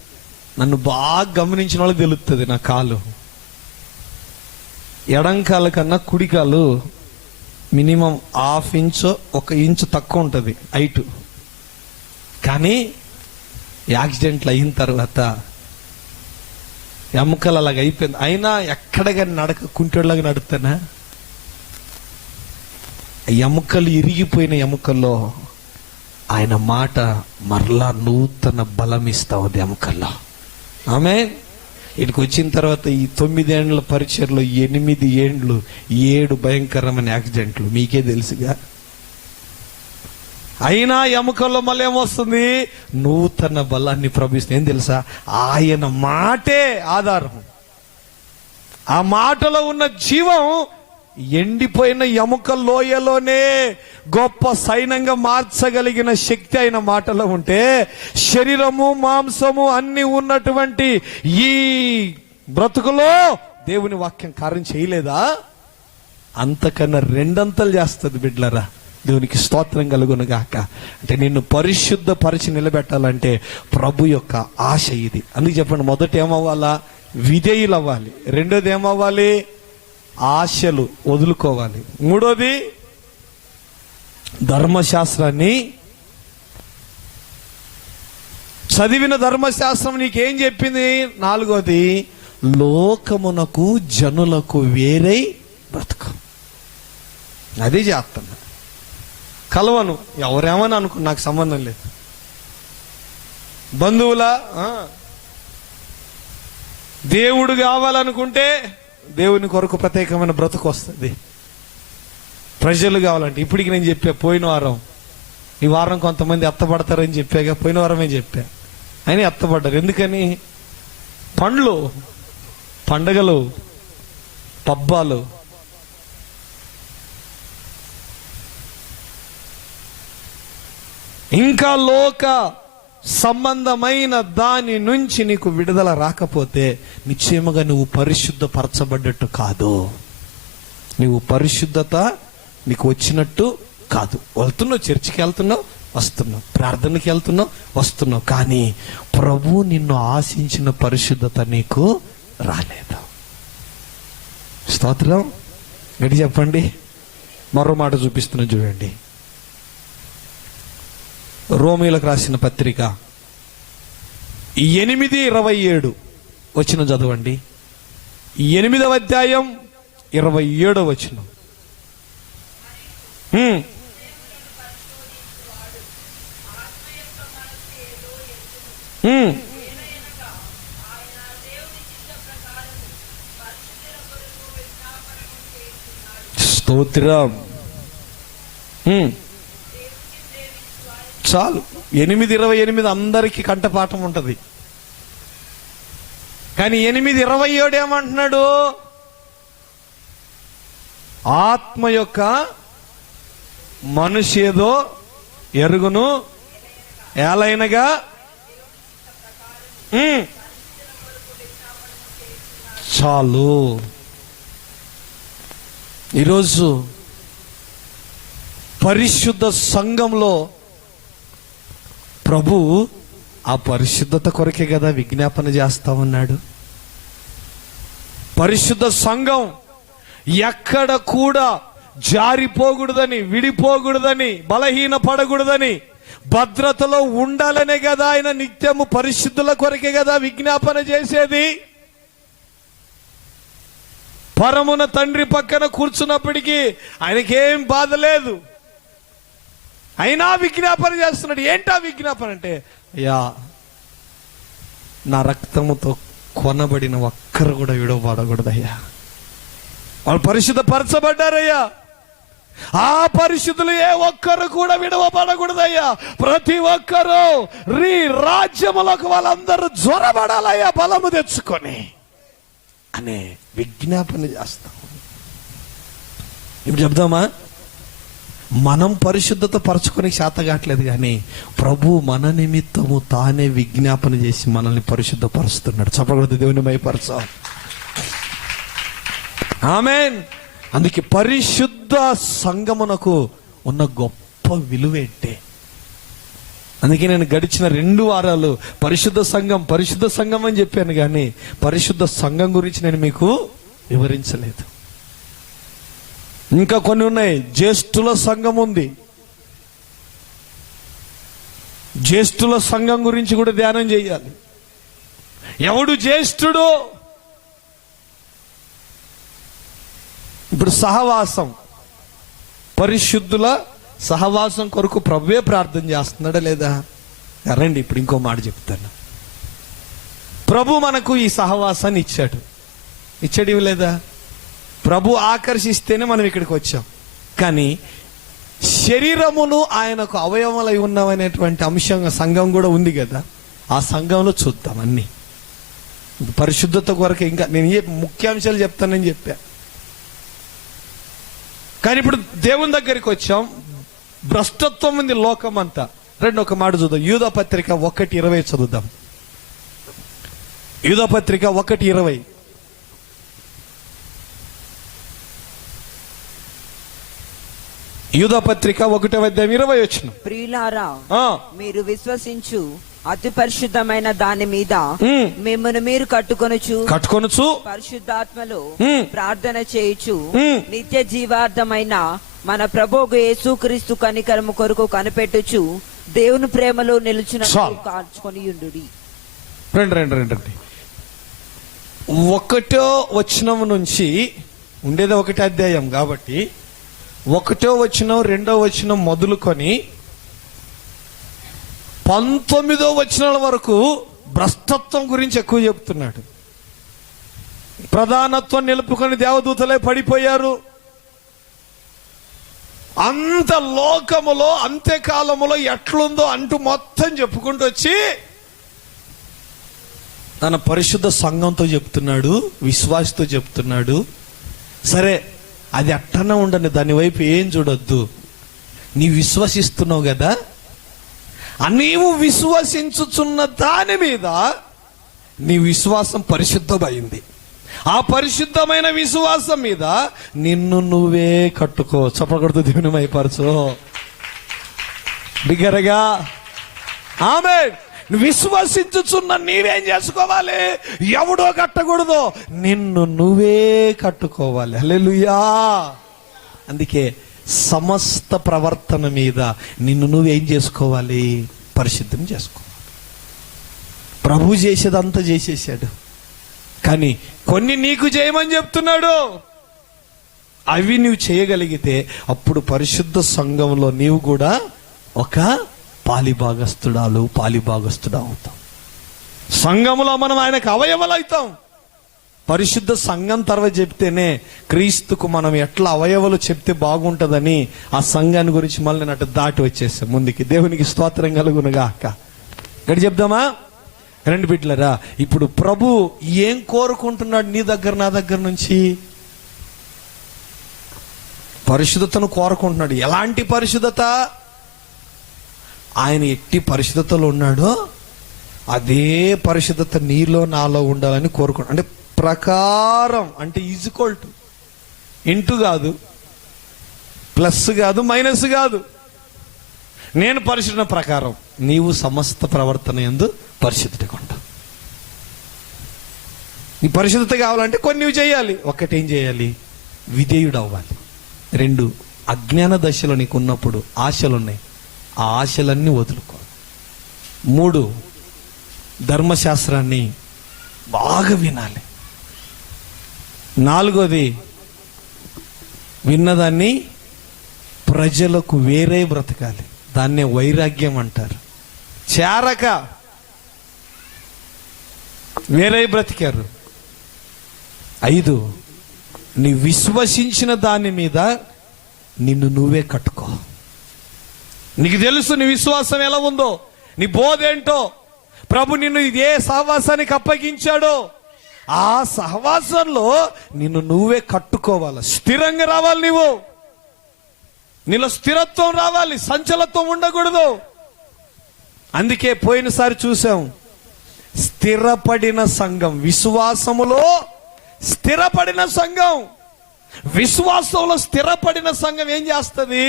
నన్ను బాగా గమనించిన వాళ్ళకి తెలుస్తుంది నా కాలు. ఎడంకాల కన్నా కుడికాలు మినిమం 1/2 ఇంచు 1 ఇంచు తక్కువ ఉంటుంది హైట్. కానీ యాక్సిడెంట్లు అయిన తర్వాత ఎముకలు అలాగ అయిపోయింది. అయినా ఎక్కడ కానీ నడక కుంటోళ్ళగా నడుస్తానా? ఎముకలు ఇరిగిపోయిన ఎముకల్లో ఆయన మాట మరలా నూతన బలం ఇస్తా ఉంది ఎముకల్లో. ఆమేన్. ఇక్కడికి వచ్చిన తర్వాత ఈ 9 ఏండ్ల పరిచయలో 8 ఏండ్లు 7 భయంకరమైన యాక్సిడెంట్లు మీకే తెలుసుగా. అయినా ఎముకల్లో మళ్ళీ ఏమొస్తుంది? నూతన బలాన్ని ప్రవహిస్తుంది. ఏం తెలుసా? ఆయన మాటే ఆధారం. ఆ మాటలో ఉన్న జీవం ఎండిపోయిన ఎముక లోయలోనే గొప్ప సైన్యంగా మార్చగలిగిన శక్తి అయిన మాటలో ఉంటే, శరీరము మాంసము అన్ని ఉన్నటువంటి ఈ బ్రతుకులో దేవుని వాక్యం కార్యం చేయలేదా? అంతకన్నా 2 అంతలు చేస్తుంది బిడ్డలారా. దేవునికి స్తోత్రం కలుగును గాక. అంటే నిన్ను పరిశుద్ధ పరిచి నిలబెట్టాలంటే ప్రభు యొక్క ఆశ ఇది. అందుకు చెప్పండి, మొదట ఏమవ్వాలా? విధేయులు అవ్వాలి. రెండోది ఏమవ్వాలి? ఆశలు వదులుకోవాలి. మూడోది ధర్మశాస్త్రాన్ని చదివిన ధర్మశాస్త్రం నీకేం చెప్పింది? నాలుగోది లోకమునకు జనులకు వేరై బ్రతుకు. అదే చేస్తున్నా. కలవను, ఎవరేమని అనుకో, నాకు సంబంధం లేదు. బంధువులా దేవుడు కావాలనుకుంటే దేవుని కొరకు ప్రత్యేకమైన బ్రతుకు వస్తుంది. ప్రజలు కావాలంటే ఇప్పటికి నేను చెప్పా, పోయిన వారం ఈ వారం కొంతమంది ఎత్తపడతారని చెప్పాగా. పోయిన వారమే చెప్పా, అని ఎత్తపడ్డారు. ఎందుకని? పండుగలు పబ్బాలు ఇంకా లోక సంబంధమైన దాని నుంచి నీకు విడుదల రాకపోతే నిశ్చయముగా నువ్వు పరిశుద్ధపరచబడ్డట్టు కాదు. నువ్వు పరిశుద్ధత నీకు వచ్చినట్టు కాదు. వెళ్తున్నావు, చర్చికి వెళ్తున్నావు, వస్తున్నావు, ప్రార్థనకి వెళ్తున్నావు, వస్తున్నావు, కానీ ప్రభు నిన్ను ఆశించిన పరిశుద్ధత నీకు రాలేదు. స్తోత్రం. గట్టి చెప్పండి. మరో మాట చూపిస్తున్నా చూడండి. రోమీయులకు రాసిన పత్రిక 8:27 వచనం చదవండి. 8వ అధ్యాయం 27వ వచనం. స్తోత్రం. చాలు. 8:28 అందరికీ కంఠపాఠం ఉంటది. కానీ 8:27 ఏమంటున్నాడు? ఆత్మ యొక్క మనుషేదో ఎరుగును ఏలైనగా చాలు. ఈరోజు పరిశుద్ధ సంఘంలో ప్రభు ఆ పరిశుద్ధత కొరకే కదా విజ్ఞాపన చేస్తా ఉన్నాడు. పరిశుద్ధ సంఘం ఎక్కడ కూడా జారిపోకూడదని, విడిపోకూడదని, బలహీన పడకూడదని, భద్రతలో ఉండాలనే కదా ఆయన నిత్యము పరిశుద్ధుల కొరకే కదా విజ్ఞాపన చేసేది. పరమున తండ్రి పక్కన కూర్చున్నప్పటికీ ఆయనకేం బాధ లేదు. అయినా విజ్ఞాపన చేస్తున్నాడు. ఏంటా విజ్ఞాపన అంటే, అయ్యా నా రక్తముతో కొనబడిన ఒక్కరు కూడా విడవబడకూడదయ్యా. వాళ్ళు పరిశుద్ధపరచబడ్డారయ్యా. ఆ పరిశుద్ధులు ఏ ఒక్కరు కూడా విడవబడకూడదయ్యా. ప్రతి ఒక్కరూ రాజ్యములకు వాళ్ళందరూ జ్వరబడాలయ్యా, బలము తెచ్చుకొని అనే విజ్ఞాపన చేస్తాం. ఇప్పుడు చెప్దామా, మనం పరిశుద్ధత పరచుకొని శాతగాట్లేదు, కానీ ప్రభు మన నిమిత్తము తానే విజ్ఞాపన చేసి మనల్ని పరిశుద్ధపరుస్తున్నాడు. చెప్పకూడదు, దేవుని మైపరచ. ఆమేన్. అందుకే పరిశుద్ధ సంఘమునకు ఉన్న గొప్ప విలువేంటే, అందుకే నేను గడిచిన 2 వారాలు పరిశుద్ధ సంఘం అని చెప్పాను, కానీ పరిశుద్ధ సంఘం గురించి నేను మీకు వివరించలేదు. ఇంకా కొన్ని ఉన్నాయి. జ్యేష్ఠుల సంఘం ఉంది. జ్యేష్ఠుల సంఘం గురించి కూడా ధ్యానం చేయాలి. ఎవడు జ్యేష్ఠుడు? ఇప్పుడు సహవాసం, పరిశుద్ధుల సహవాసం కొరకు ప్రభువే ప్రార్థన చేస్తున్నాడా లేదా? రండి, ఇప్పుడు ఇంకో మాట చెప్తాను. ప్రభు మనకు ఈ సహవాసాన్ని ఇచ్చాడు లేదా? ప్రభు ఆకర్షిస్తేనే మనం ఇక్కడికి వచ్చాం. కానీ శరీరమును ఆయనకు అవయవమై ఉన్నామనేటువంటి అంశంగా సంఘం కూడా ఉంది కదా. ఆ సంఘంలో చూద్దాం అన్ని. పరిశుద్ధత కొరకు ఇంకా నేను ఏ ముఖ్యాంశాలు చెప్తానని చెప్పా. కానీ ఇప్పుడు దేవుని దగ్గరికి వచ్చాం. భ్రష్టత్వం ఉంది లోకం అంతా. రెండు ఒక మాట చూద్దాం. యూదాపత్రిక 1:20 చదువుదాం. యూదాపత్రిక 1:20. యూదాపత్రిక 1:20. ప్రియులారా, మీరు విశ్వసించు అతి పరిశుద్ధమైన దాని మీద మిమ్మల్ని మీరు కట్టుకొనుచు పరిశుద్ధాత్మలో ప్రార్థన చేయుచు నిత్య జీవార్థమైన మన ప్రభువు యేసుక్రీస్తు కనికరము కొరకు కనిపెట్టుచు దేవుని ప్రేమలో నిలుచున కాచుకొని ఉండుడి. రండి. 1వ వచనం నుంచి ఉండేది 1వ అధ్యాయం కాబట్టి 1వ వచనం 2వ వచనం మొదలుకొని 19వ వచనాల వరకు భ్రష్టత్వం గురించి ఎక్కువ చెప్తున్నాడు. ప్రధానత్వం నిలుపుకొని దేవదూతలే పడిపోయారు. అంత లోకములో అంత్యకాలములో ఎట్లుందో అంటూ మొత్తం చెప్పుకుంటూ వచ్చి తన పరిశుద్ధ సంఘంతో చెప్తున్నాడు, విశ్వాసతో చెప్తున్నాడు. సరే, అది అట్టనే ఉండని, దాని వైపు ఏం చూడొద్దు. నీ విశ్వసిస్తున్నావు కదా, నీవు విశ్వసించుచున్న దాని మీద నీ విశ్వాసం పరిశుద్ధమైంది. ఆ పరిశుద్ధమైన విశ్వాసం మీద నిన్ను నువ్వే కట్టుకో. చెప్పకూడదు, దేవుని మైపరచు బిగ్గరగా. ఆమేన్. విశ్వసించుచున్న నీవేం చేసుకోవాలి? ఎవడో కట్టకూడదు, నిన్ను నువ్వే కట్టుకోవాలి. హల్లెలూయా. అందుకే సమస్త ప్రవర్తన మీద నిన్ను నువ్వేం చేసుకోవాలి? పరిశుద్ధం చేసుకోవాలి. ప్రభు చేసేదంతా చేసేసాడు, కానీ కొన్ని నీకు చేయమని చెప్తున్నాడు. అవి నువ్వు చేయగలిగితే అప్పుడు పరిశుద్ధ సంఘంలో నీవు కూడా ఒక పాలిభాగస్తుడా అవుతాం. సంఘములో మనం ఆయనకు అవయవాలు అవుతాం. పరిశుద్ధ సంఘం తర్వాత చెప్తేనే క్రీస్తుకు మనం ఎట్లా అవయవాలు చెప్తే బాగుంటుందని ఆ సంఘాన్ని గురించి మళ్ళీ నేను అటు దాటి వచ్చేసాం ముందుకి. దేవునికి స్తోత్రం కలుగునుగాక. గడి చెప్దామా? రెండు బిడ్డలరా, ఇప్పుడు ప్రభు ఏం కోరుకుంటున్నాడు నీ దగ్గర, నా దగ్గర నుంచి? పరిశుద్ధతను కోరుకుంటున్నాడు. ఎలాంటి పరిశుద్ధత? ఆయన ఎట్టి పరిశుద్ధతలో ఉన్నాడో అదే పరిశుద్ధత నీలో నాలో ఉండాలని కోరుకుంటున్నాడు. అంటే ప్రకారం, అంటే ఈజ్వల్ టు, ఇంటూ కాదు, ప్లస్ కాదు, మైనస్ కాదు. నేను పరిశుద్ధ ప్రకారం నీవు సమస్త ప్రవర్తన యందు పరిశుద్ధంగా ఉంటావు. నీ పరిశుద్ధత కావాలంటే కొన్ని నువ్వు చేయాలి. ఒకటేం చేయాలి? విధేయుడు అవ్వాలి. 2, అజ్ఞాన దశలో నీకు ఉన్నప్పుడు ఆశలున్నాయి, ఆ ఆశలన్నీ వదులుకో. 3, ధర్మశాస్త్రాన్ని బాగా వినాలి. 4, విన్నదాన్ని ప్రజలకు వేరే బ్రతకాలి. దాన్నే వైరాగ్యం అంటారు. చేరక వేరే బ్రతికారు. 5, నీ విశ్వసించిన దాని మీద నిన్ను నువ్వే కట్టుకో. నీకు తెలుసు నీ విశ్వాసం ఎలా ఉందో, నీ బోధ ఏంటో, ప్రభు నిన్ను ఏ సహవాసానికి అప్పగించాడో ఆ సహవాసంలో నిన్ను నువ్వే కట్టుకోవాలి. స్థిరంగా రావాలి. నీలో స్థిరత్వం రావాలి, సంచలత్వం ఉండకూడదు. అందుకే పోయినసారి చూసాం, స్థిరపడిన సంఘం, విశ్వాసములో స్థిరపడిన సంఘం. విశ్వాసంలో స్థిరపడిన సంఘం ఏం చేస్తుంది?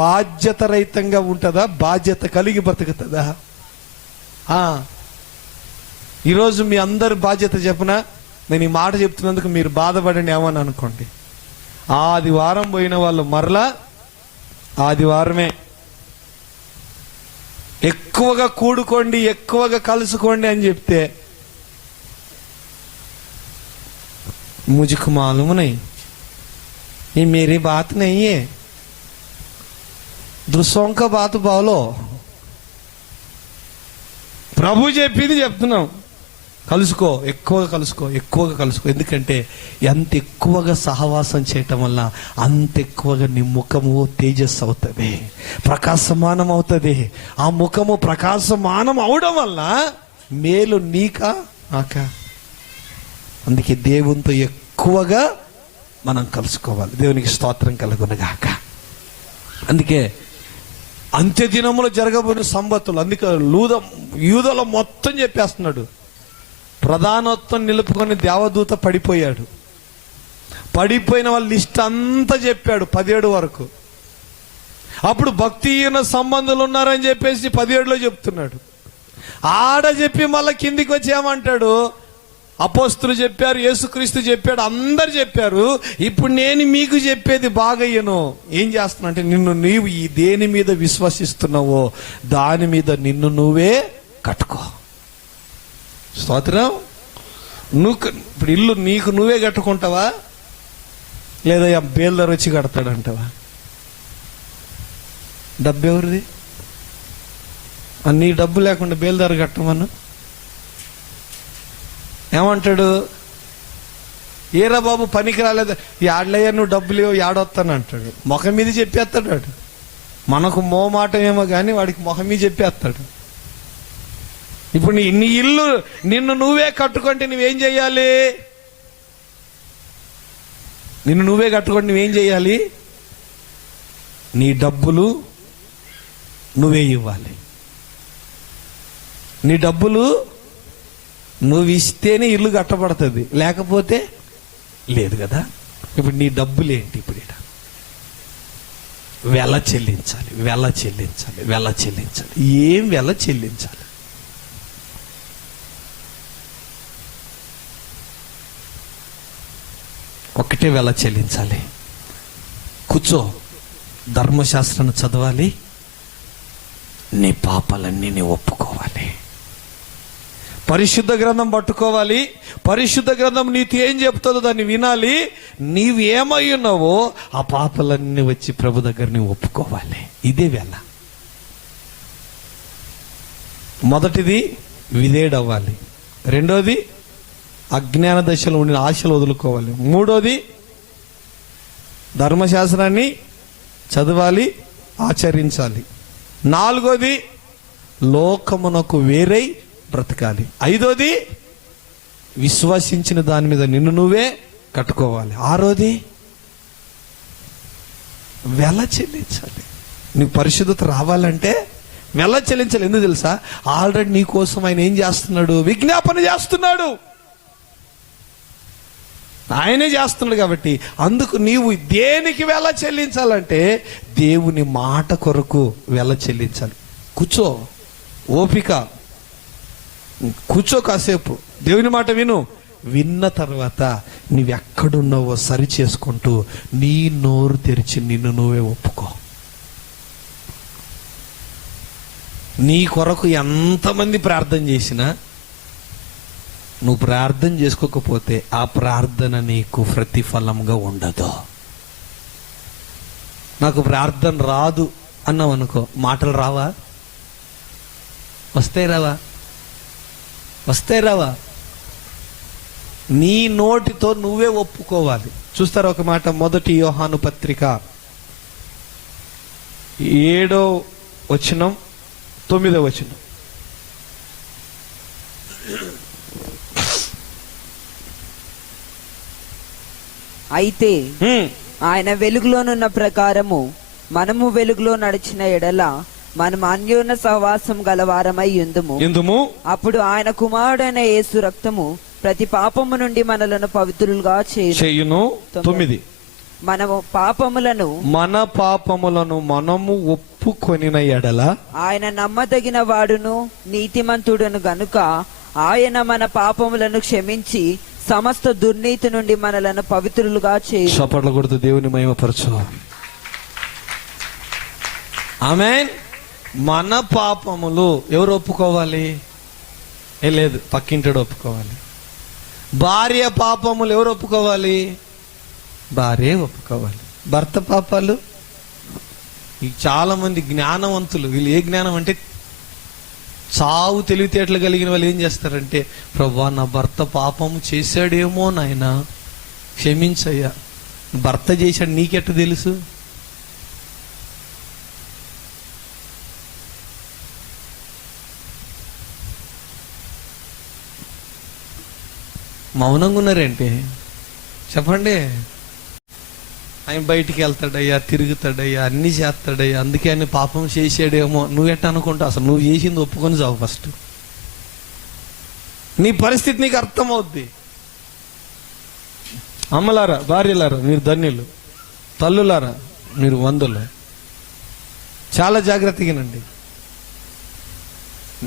బాధ్యత రహితంగా ఉంటుందా? బాధ్యత కలిగి బ్రతుకుతుందా? ఈరోజు మీ అందరి బాధ్యత చెప్పనా? నేను ఈ మాట చెప్తున్నందుకు మీరు బాధపడండి ఏమని అనుకోండి. ఆదివారం పోయిన వాళ్ళు మరలా ఆదివారమే. ఎక్కువగా కూడుకోండి, ఎక్కువగా కలుసుకోండి అని చెప్తే मुझको मालूम नहीं, ये मेरी बात नहीं है, दूसरों का बात बोलो. ప్రభు చెప్పింది చెప్తున్నాం. కలుసుకో, ఎక్కువగా కలుసుకో, ఎక్కువగా కలుసుకో. ఎందుకంటే ఎంత ఎక్కువగా సహవాసం చేయటం వల్ల అంత ఎక్కువగా నీ ముఖము తేజస్సు అవుతుంది, ప్రకాశమానం అవుతుంది. ఆ ముఖము ప్రకాశమానం అవడం వల్ల మేలు నీకా నాకా. అందుకే దేవునితో ఎక్కువగా మనం కలుసుకోవాలి. దేవునికి స్తోత్రం కలుగునుగాక. అందుకే అంత్య దినములో జరగబోయిన సంబత్తులు, అందుకే యూదులో మొత్తం చెప్పేస్తున్నాడు. ప్రధానత్వం నిలుపుకొని దేవదూత పడిపోయాడు. పడిపోయిన వాళ్ళ లిస్ట్ అంతా చెప్పాడు 17 వరకు. అప్పుడు భక్తిహీన సంబంధాలు ఉన్నారని చెప్పేసి 17లో చెప్తున్నాడు. ఆడ చెప్పి మళ్ళీ కిందికి వచ్చి ఏమంటాడు? అపోస్తులు చెప్పారు, యేసుక్రీస్తు చెప్పాడు, అందరు చెప్పారు. ఇప్పుడు నేను మీకు చెప్పేది బాగయ్యను. ఏం చేస్తున్నా అంటే, నీవు ఈ దేని మీద విశ్వసిస్తున్నావో దాని మీద నిన్ను నువ్వే కట్టుకో. స్తోత్రం. ఇప్పుడు ఇల్లు నీకు నువ్వే కట్టుకుంటావా, లేదా బేల్దారు వచ్చి కడతాడంటావా? డబ్బు ఎవరిది? నీ డబ్బు లేకుండా బేల్దారు కట్టమను. ఏమంటాడు? ఏరా బాబు పనికి రాలేదు, యాడ్లయ్యా నువ్వు డబ్బులు యాడొస్తాను అంటాడు. ముఖం మీద చెప్పేస్తాడు. మనకు మోమాటం ఏమో కానీ వాడికి ముఖం మీద చెప్పేస్తాడు. ఇప్పుడు నీ ఇల్లు నిన్ను నువ్వే కట్టుకుంటే నువ్వేం చెయ్యాలి? నిన్ను నువ్వే కట్టుకుంటే నువ్వేం చెయ్యాలి? నీ డబ్బులు నువ్వే ఇవ్వాలి. నీ డబ్బులు నువ్వు ఇస్తేనే ఇల్లు కట్టబడుతుంది, లేకపోతే లేదు కదా. ఇప్పుడు నీ డబ్బులు ఏంటి? ఇప్పుడు వెల చెల్లించాలి, వెల చెల్లించాలి, వెల చెల్లించాలి. ఏం వెల చెల్లించాలి? ఒకటే వెల చెల్లించాలి. కూర్చో, ధర్మశాస్త్రాన్ని చదవాలి, నీ పాపాలన్నీ నీ ఒప్పుకోవాలి, పరిశుద్ధ గ్రంథం పట్టుకోవాలి. పరిశుద్ధ గ్రంథం నీతో ఏం చెప్తుందో దాన్ని వినాలి. నీవు ఏమై ఉన్నావో ఆ పాపాలన్నీ వచ్చి ప్రభు దగ్గర నీవు ఒప్పుకోవాలి. ఇదే వేళ. మొదటిది విధేయుడవ్వాలి. రెండోది అజ్ఞాన దశలో ఉండిన ఆశలు వదులుకోవాలి. మూడోది ధర్మశాస్త్రాన్ని చదవాలి, ఆచరించాలి. నాలుగోది లోకమునకు వేరై బ్రతకాలి. ఐదోది విశ్వసించిన దాని మీద నిన్ను నువ్వే కట్టుకోవాలి. ఆరోది వెల చెల్లించాలి. నీకు పరిశుద్ధత రావాలంటే వెల చెల్లించాలి. ఎందుకు తెలుసా? ఆల్రెడీ నీ కోసం ఆయన ఏం చేస్తున్నాడు? విజ్ఞాపన చేస్తున్నాడు. ఆయనే చేస్తున్నాడు. కాబట్టి అందుకు నీవు దేనికి వెల చెల్లించాలంటే దేవుని మాట కొరకు వెల చెల్లించాలి. కూర్చో, ఓపిక, కూర్చో, కాసేపు దేవుని మాట విను. విన్న తర్వాత నీవెక్కడున్నావో సరి చేసుకుంటూ నీ నోరు తెరిచి నిన్ను నువ్వే ఒప్పుకో. నీ కొరకు ఎంతమంది ప్రార్థన చేసినా నువ్వు ప్రార్థన చేసుకోకపోతే ఆ ప్రార్థన నీకు ప్రతిఫలంగా ఉండదు. నాకు ప్రార్థన రాదు అన్నావు అనుకో, మాటలు రావా? వస్తాయి రావా? వస్తాయి రావా? నీ నోటితో నువ్వే ఒప్పుకోవాలి. చూస్తారా ఒక మాట, 1 యోహాను పత్రిక 7వ వచనం 9వ వచనం. అయితే ఆయన వెలుగులోనున్న ప్రకారము మనము వెలుగులో నడిచిన ఎడల మనం అన్యోన్య సహవాసం గలవారమై యుందుము. అప్పుడు ఆయన కుమారుడైన యేసు రక్తము ప్రతి పాపము నుండి మనలను పవిత్రులుగా చేయును. 9 మన పాపములను మనము ఒప్పుకొనిన ఎడల ఆయన నమ్మదగిన వాడును నీతిమంతుడును గనుక ఆయన మన పాపములను క్షమించి సమస్త దుర్నీతి నుండి మనలను పవిత్రులుగా చేయును. చప్పట్లు కొడుతూ దేవుని మహిమపరచు. ఆమేన్. మన పాపములు ఎవరు ఒప్పుకోవాలి? లేదు, పక్కింటాడు ఒప్పుకోవాలి. భార్య పాపములు ఎవరు ఒప్పుకోవాలి? భార్య ఒప్పుకోవాలి. భర్త పాపాలు చాలా మంది జ్ఞానవంతులు, వీళ్ళు ఏ జ్ఞానం అంటే చావు తెలివితేటలు కలిగిన వాళ్ళు ఏం చేస్తారంటే, ప్రభువా నా భర్త పాపము చేశాడేమో నాయన క్షమించయ్యా. భర్త చేశాడు నీకెట్ట తెలుసు? మౌనంగా ఉన్నారేంటి? చెప్పండి. ఆయన బయటికి వెళ్తాడయ్యా, తిరుగుతాడయ్యా, అన్ని చేస్తాడయ్యా, అందుకే ఆయన పాపం చేసాడేమో. నువ్వెట్ట అనుకుంటావు? అసలు నువ్వు చేసింది ఒప్పుకొని చావు ఫస్ట్. నీ పరిస్థితి నీకు అర్థమవుద్ది. అమ్మలారా, భార్యలారా మీరు ధన్యులు, తల్లులారా మీరు వందులు. చాలా జాగ్రత్తగానండి.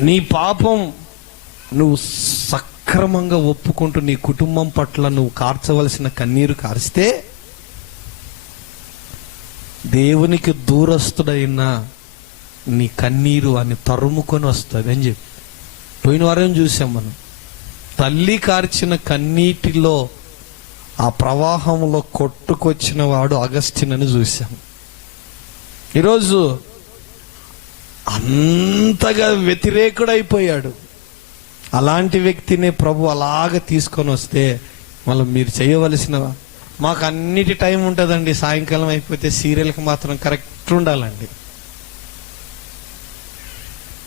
నీ పాపం నువ్వు సక్రమంగా ఒప్పుకుంటూ నీ కుటుంబం పట్ల నువ్వు కార్చవలసిన కన్నీరు కారిస్తే దేవునికి దూరస్తుడైన నీ కన్నీరు అని తరుముకొని వస్తుంది అని చెప్పి పోయిన వారం చూసాం మనం. తల్లి కార్చిన కన్నీటిలో ఆ ప్రవాహంలో కొట్టుకొచ్చిన వాడు అగస్టిన్ అని చూసాం. ఈరోజు అంతగా వ్యతిరేకుడైపోయాడు. అలాంటి వ్యక్తిని ప్రభు అలాగ తీసుకొని వస్తే మళ్ళీ మీరు చేయవలసిన, మాకు అన్నిటి టైం ఉంటుందండి, సాయంకాలం అయిపోతే సీరియల్కి మాత్రం కరెక్ట్ ఉండాలండి.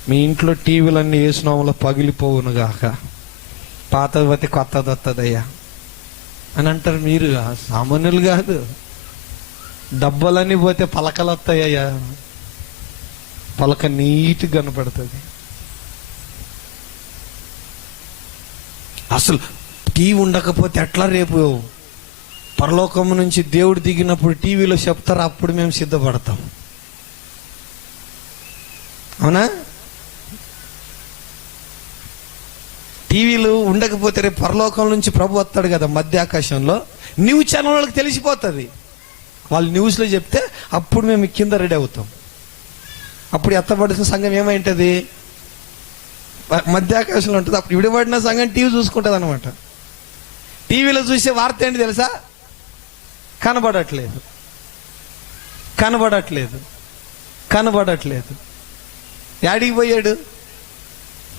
మీ ఇంట్లో టీవీలన్నీ వేసినాములో పగిలిపోవును గాక, పాతది పోతే కొత్తది వస్తుందయ్యా అని అంటారు. మీరు సామాన్యులు కాదు. డబ్బలన్నీ పోతే పలకలు వస్తాయ్యా, పలక నీట్గా కనపడుతుంది. అసలు టీవీ ఉండకపోతే ఎట్లా రేపు పరలోకం నుంచి దేవుడు దిగినప్పుడు టీవీలో చెప్తారు, అప్పుడు మేము సిద్ధపడతాం. అవునా? టీవీలు ఉండకపోతే రేపు పరలోకం నుంచి ప్రభు వస్తాడు కదా మధ్యాకాశంలో, న్యూస్ ఛానల్ వాళ్ళకి తెలిసిపోతుంది. వాళ్ళు న్యూస్లో చెప్తే అప్పుడు మేము కింద రెడీ అవుతాం. అప్పుడు ఎత్తబడిన సంఘం ఏమైంటది? మధ్యాకాశంలో ఉంటుంది. అప్పుడు విడిపడిన సంఘం టీవీ చూసుకుంటుంది అనమాట. టీవీలో చూసే వార్త ఏంటి తెలుసా? కనబడట్లేదు, కనబడట్లేదు, కనబడట్లేదు. యాడికి పోయాడు?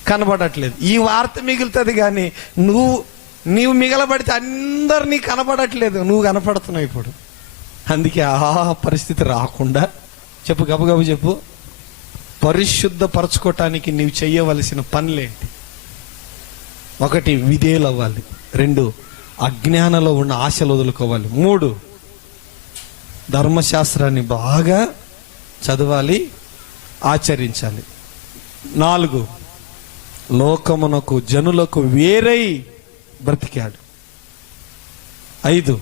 కనబడట్లేదు. ఈ వార్త మిగులుతుంది కానీ నీవు మిగలబడితే అందరినీ కనబడట్లేదు, నువ్వు కనపడుతున్నావు ఇప్పుడు. అందుకే ఆ పరిస్థితి రాకుండా చెప్పు, గబగబు చెప్పు. పరిశుద్ధపరచుకోవటానికి నీవు చెయ్యవలసిన పనులేంటి? 1 విధేయులు అవ్వాలి. 2 అజ్ఞానంలో ఉన్న ఆశలు వదులుకోవాలి. 3 ధర్మశాస్త్రాన్ని బాగా చదవాలి, ఆచరించాలి. 4 లోకమునకు జనులకు వేరై బ్రతికాడు. 5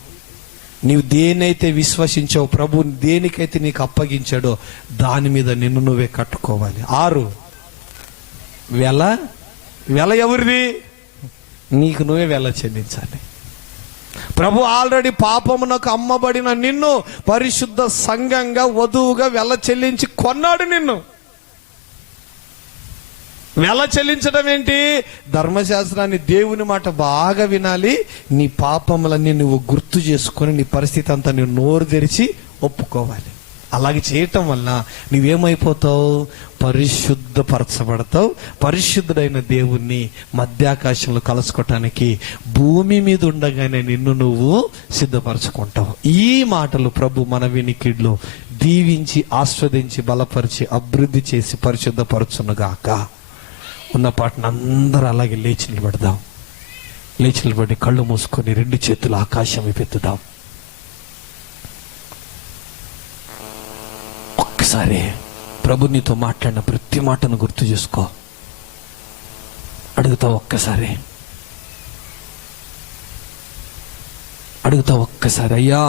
నీవు దేనైతే విశ్వసించావు, ప్రభు దేనికైతే నీకు అప్పగించాడో దాని మీద నిన్ను నువ్వే కట్టుకోవాలి. 6 వెల ఎవరిది? నీకు నువ్వే వెల చెల్లించాలి. ప్రభు ఆల్రెడీ పాపమునకు అమ్మబడిన నిన్ను పరిశుద్ధ సంఘంగా వధువుగా వెల చెల్లించి కొన్నాడు నిన్ను. వెల చెల్లించడం ఏంటి? ధర్మశాస్త్రాన్ని, దేవుని మాట బాగా వినాలి. నీ పాపములన్నీ నువ్వు గుర్తు చేసుకొని నీ పరిస్థితి అంతా నువ్వు నోరు తెరిచి ఒప్పుకోవాలి. అలాగే చేయటం వల్ల నువ్వేమైపోతావు? పరిశుద్ధపరచబడతావు. పరిశుద్ధుడైన దేవుణ్ణి మధ్యాకాశంలో కలుసుకోవటానికి భూమి మీద ఉండగానే నిన్ను నువ్వు సిద్ధపరచుకుంటావు. ఈ మాటలు ప్రభు మన వినికిడిలో దీవించి ఆస్వాదించి బలపరిచి అభివృద్ధి చేసి పరిశుద్ధపరచునుగాక. ఉన్న పాటను అందరూ అలాగే లేచి నిలబడదాం. లేచి నిలబడి కళ్ళు మూసుకొని రెండు చేతులు ఆకాశం ఎత్తుదాం. ఒక్కసారి ప్రభు నీతో మాట్లాడిన ప్రతి మాటను గుర్తు చేసుకో. అడుగుతావు ఒక్కసారి, అడుగుతావు ఒక్కసారి, అయ్యా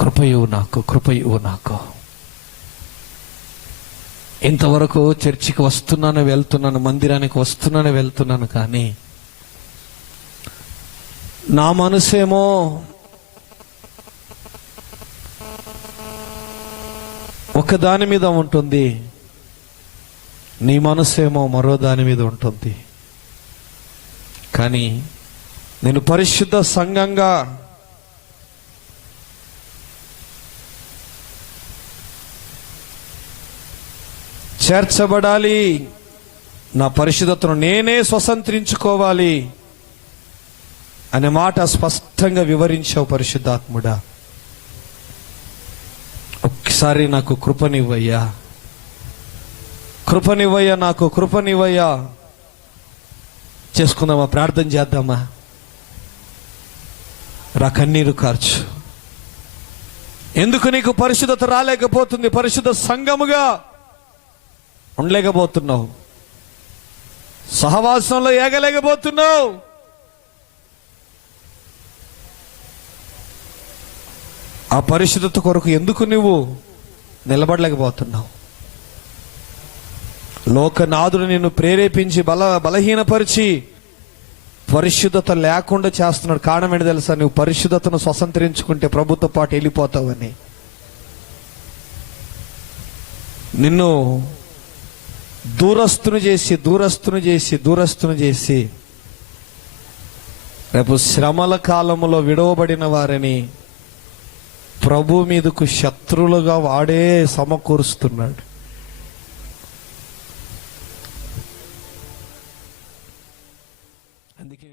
కృపయువు నాకు, కృపయువు నాకు. ఇంతవరకు చర్చికి వస్తున్నాను వెళ్తున్నాను, మందిరానికి వస్తున్నాను వెళ్తున్నాను, కానీ నా మనసేమో ఒక దాని మీద ఉంటుంది, నీ మనసేమో మరో దాని మీద ఉంటుంది. కానీ నేను పరిశుద్ధ సంఘంగా చేర్చబడాలి, నా పరిశుద్ధతను నేనే స్వతంత్రించుకోవాలి అనే మాట స్పష్టంగా వివరించావు పరిశుద్ధాత్ముడా. ఒక్కసారి నాకు కృపనివ్వయ్యా, కృపనివ్వయ్యా, నాకు కృపనివ్వయ్యా. చేసుకుందామా? ప్రార్థన చేద్దామా? రా, కన్నీరు కార్చు. ఎందుకు నీకు పరిశుద్ధత రాలేకపోతుంది? పరిశుద్ధ సంఘముగా ఉండలేకపోతున్నావు, సహవాసంలో ఏగలేకపోతున్నావు. ఆ పరిశుద్ధత కొరకు ఎందుకు నువ్వు నిలబడలేకపోతున్నావు? లోకనాథుడు నిన్ను ప్రేరేపించి బలహీనపరిచి పరిశుద్ధత లేకుండా చేస్తున్నాడు. కారణం ఏంటి తెలుసా? నువ్వు పరిశుద్ధతను స్వతంత్రించుకుంటే ప్రభుతో పాటు వెళ్ళిపోతావని. నిన్ను దూరస్తును చేసి రేపు శ్రమల కాలములో విడవబడిన వారిని ప్రభు మీదకు శత్రువులుగా వాడే సమకూరుస్తున్నాడు. అందుకే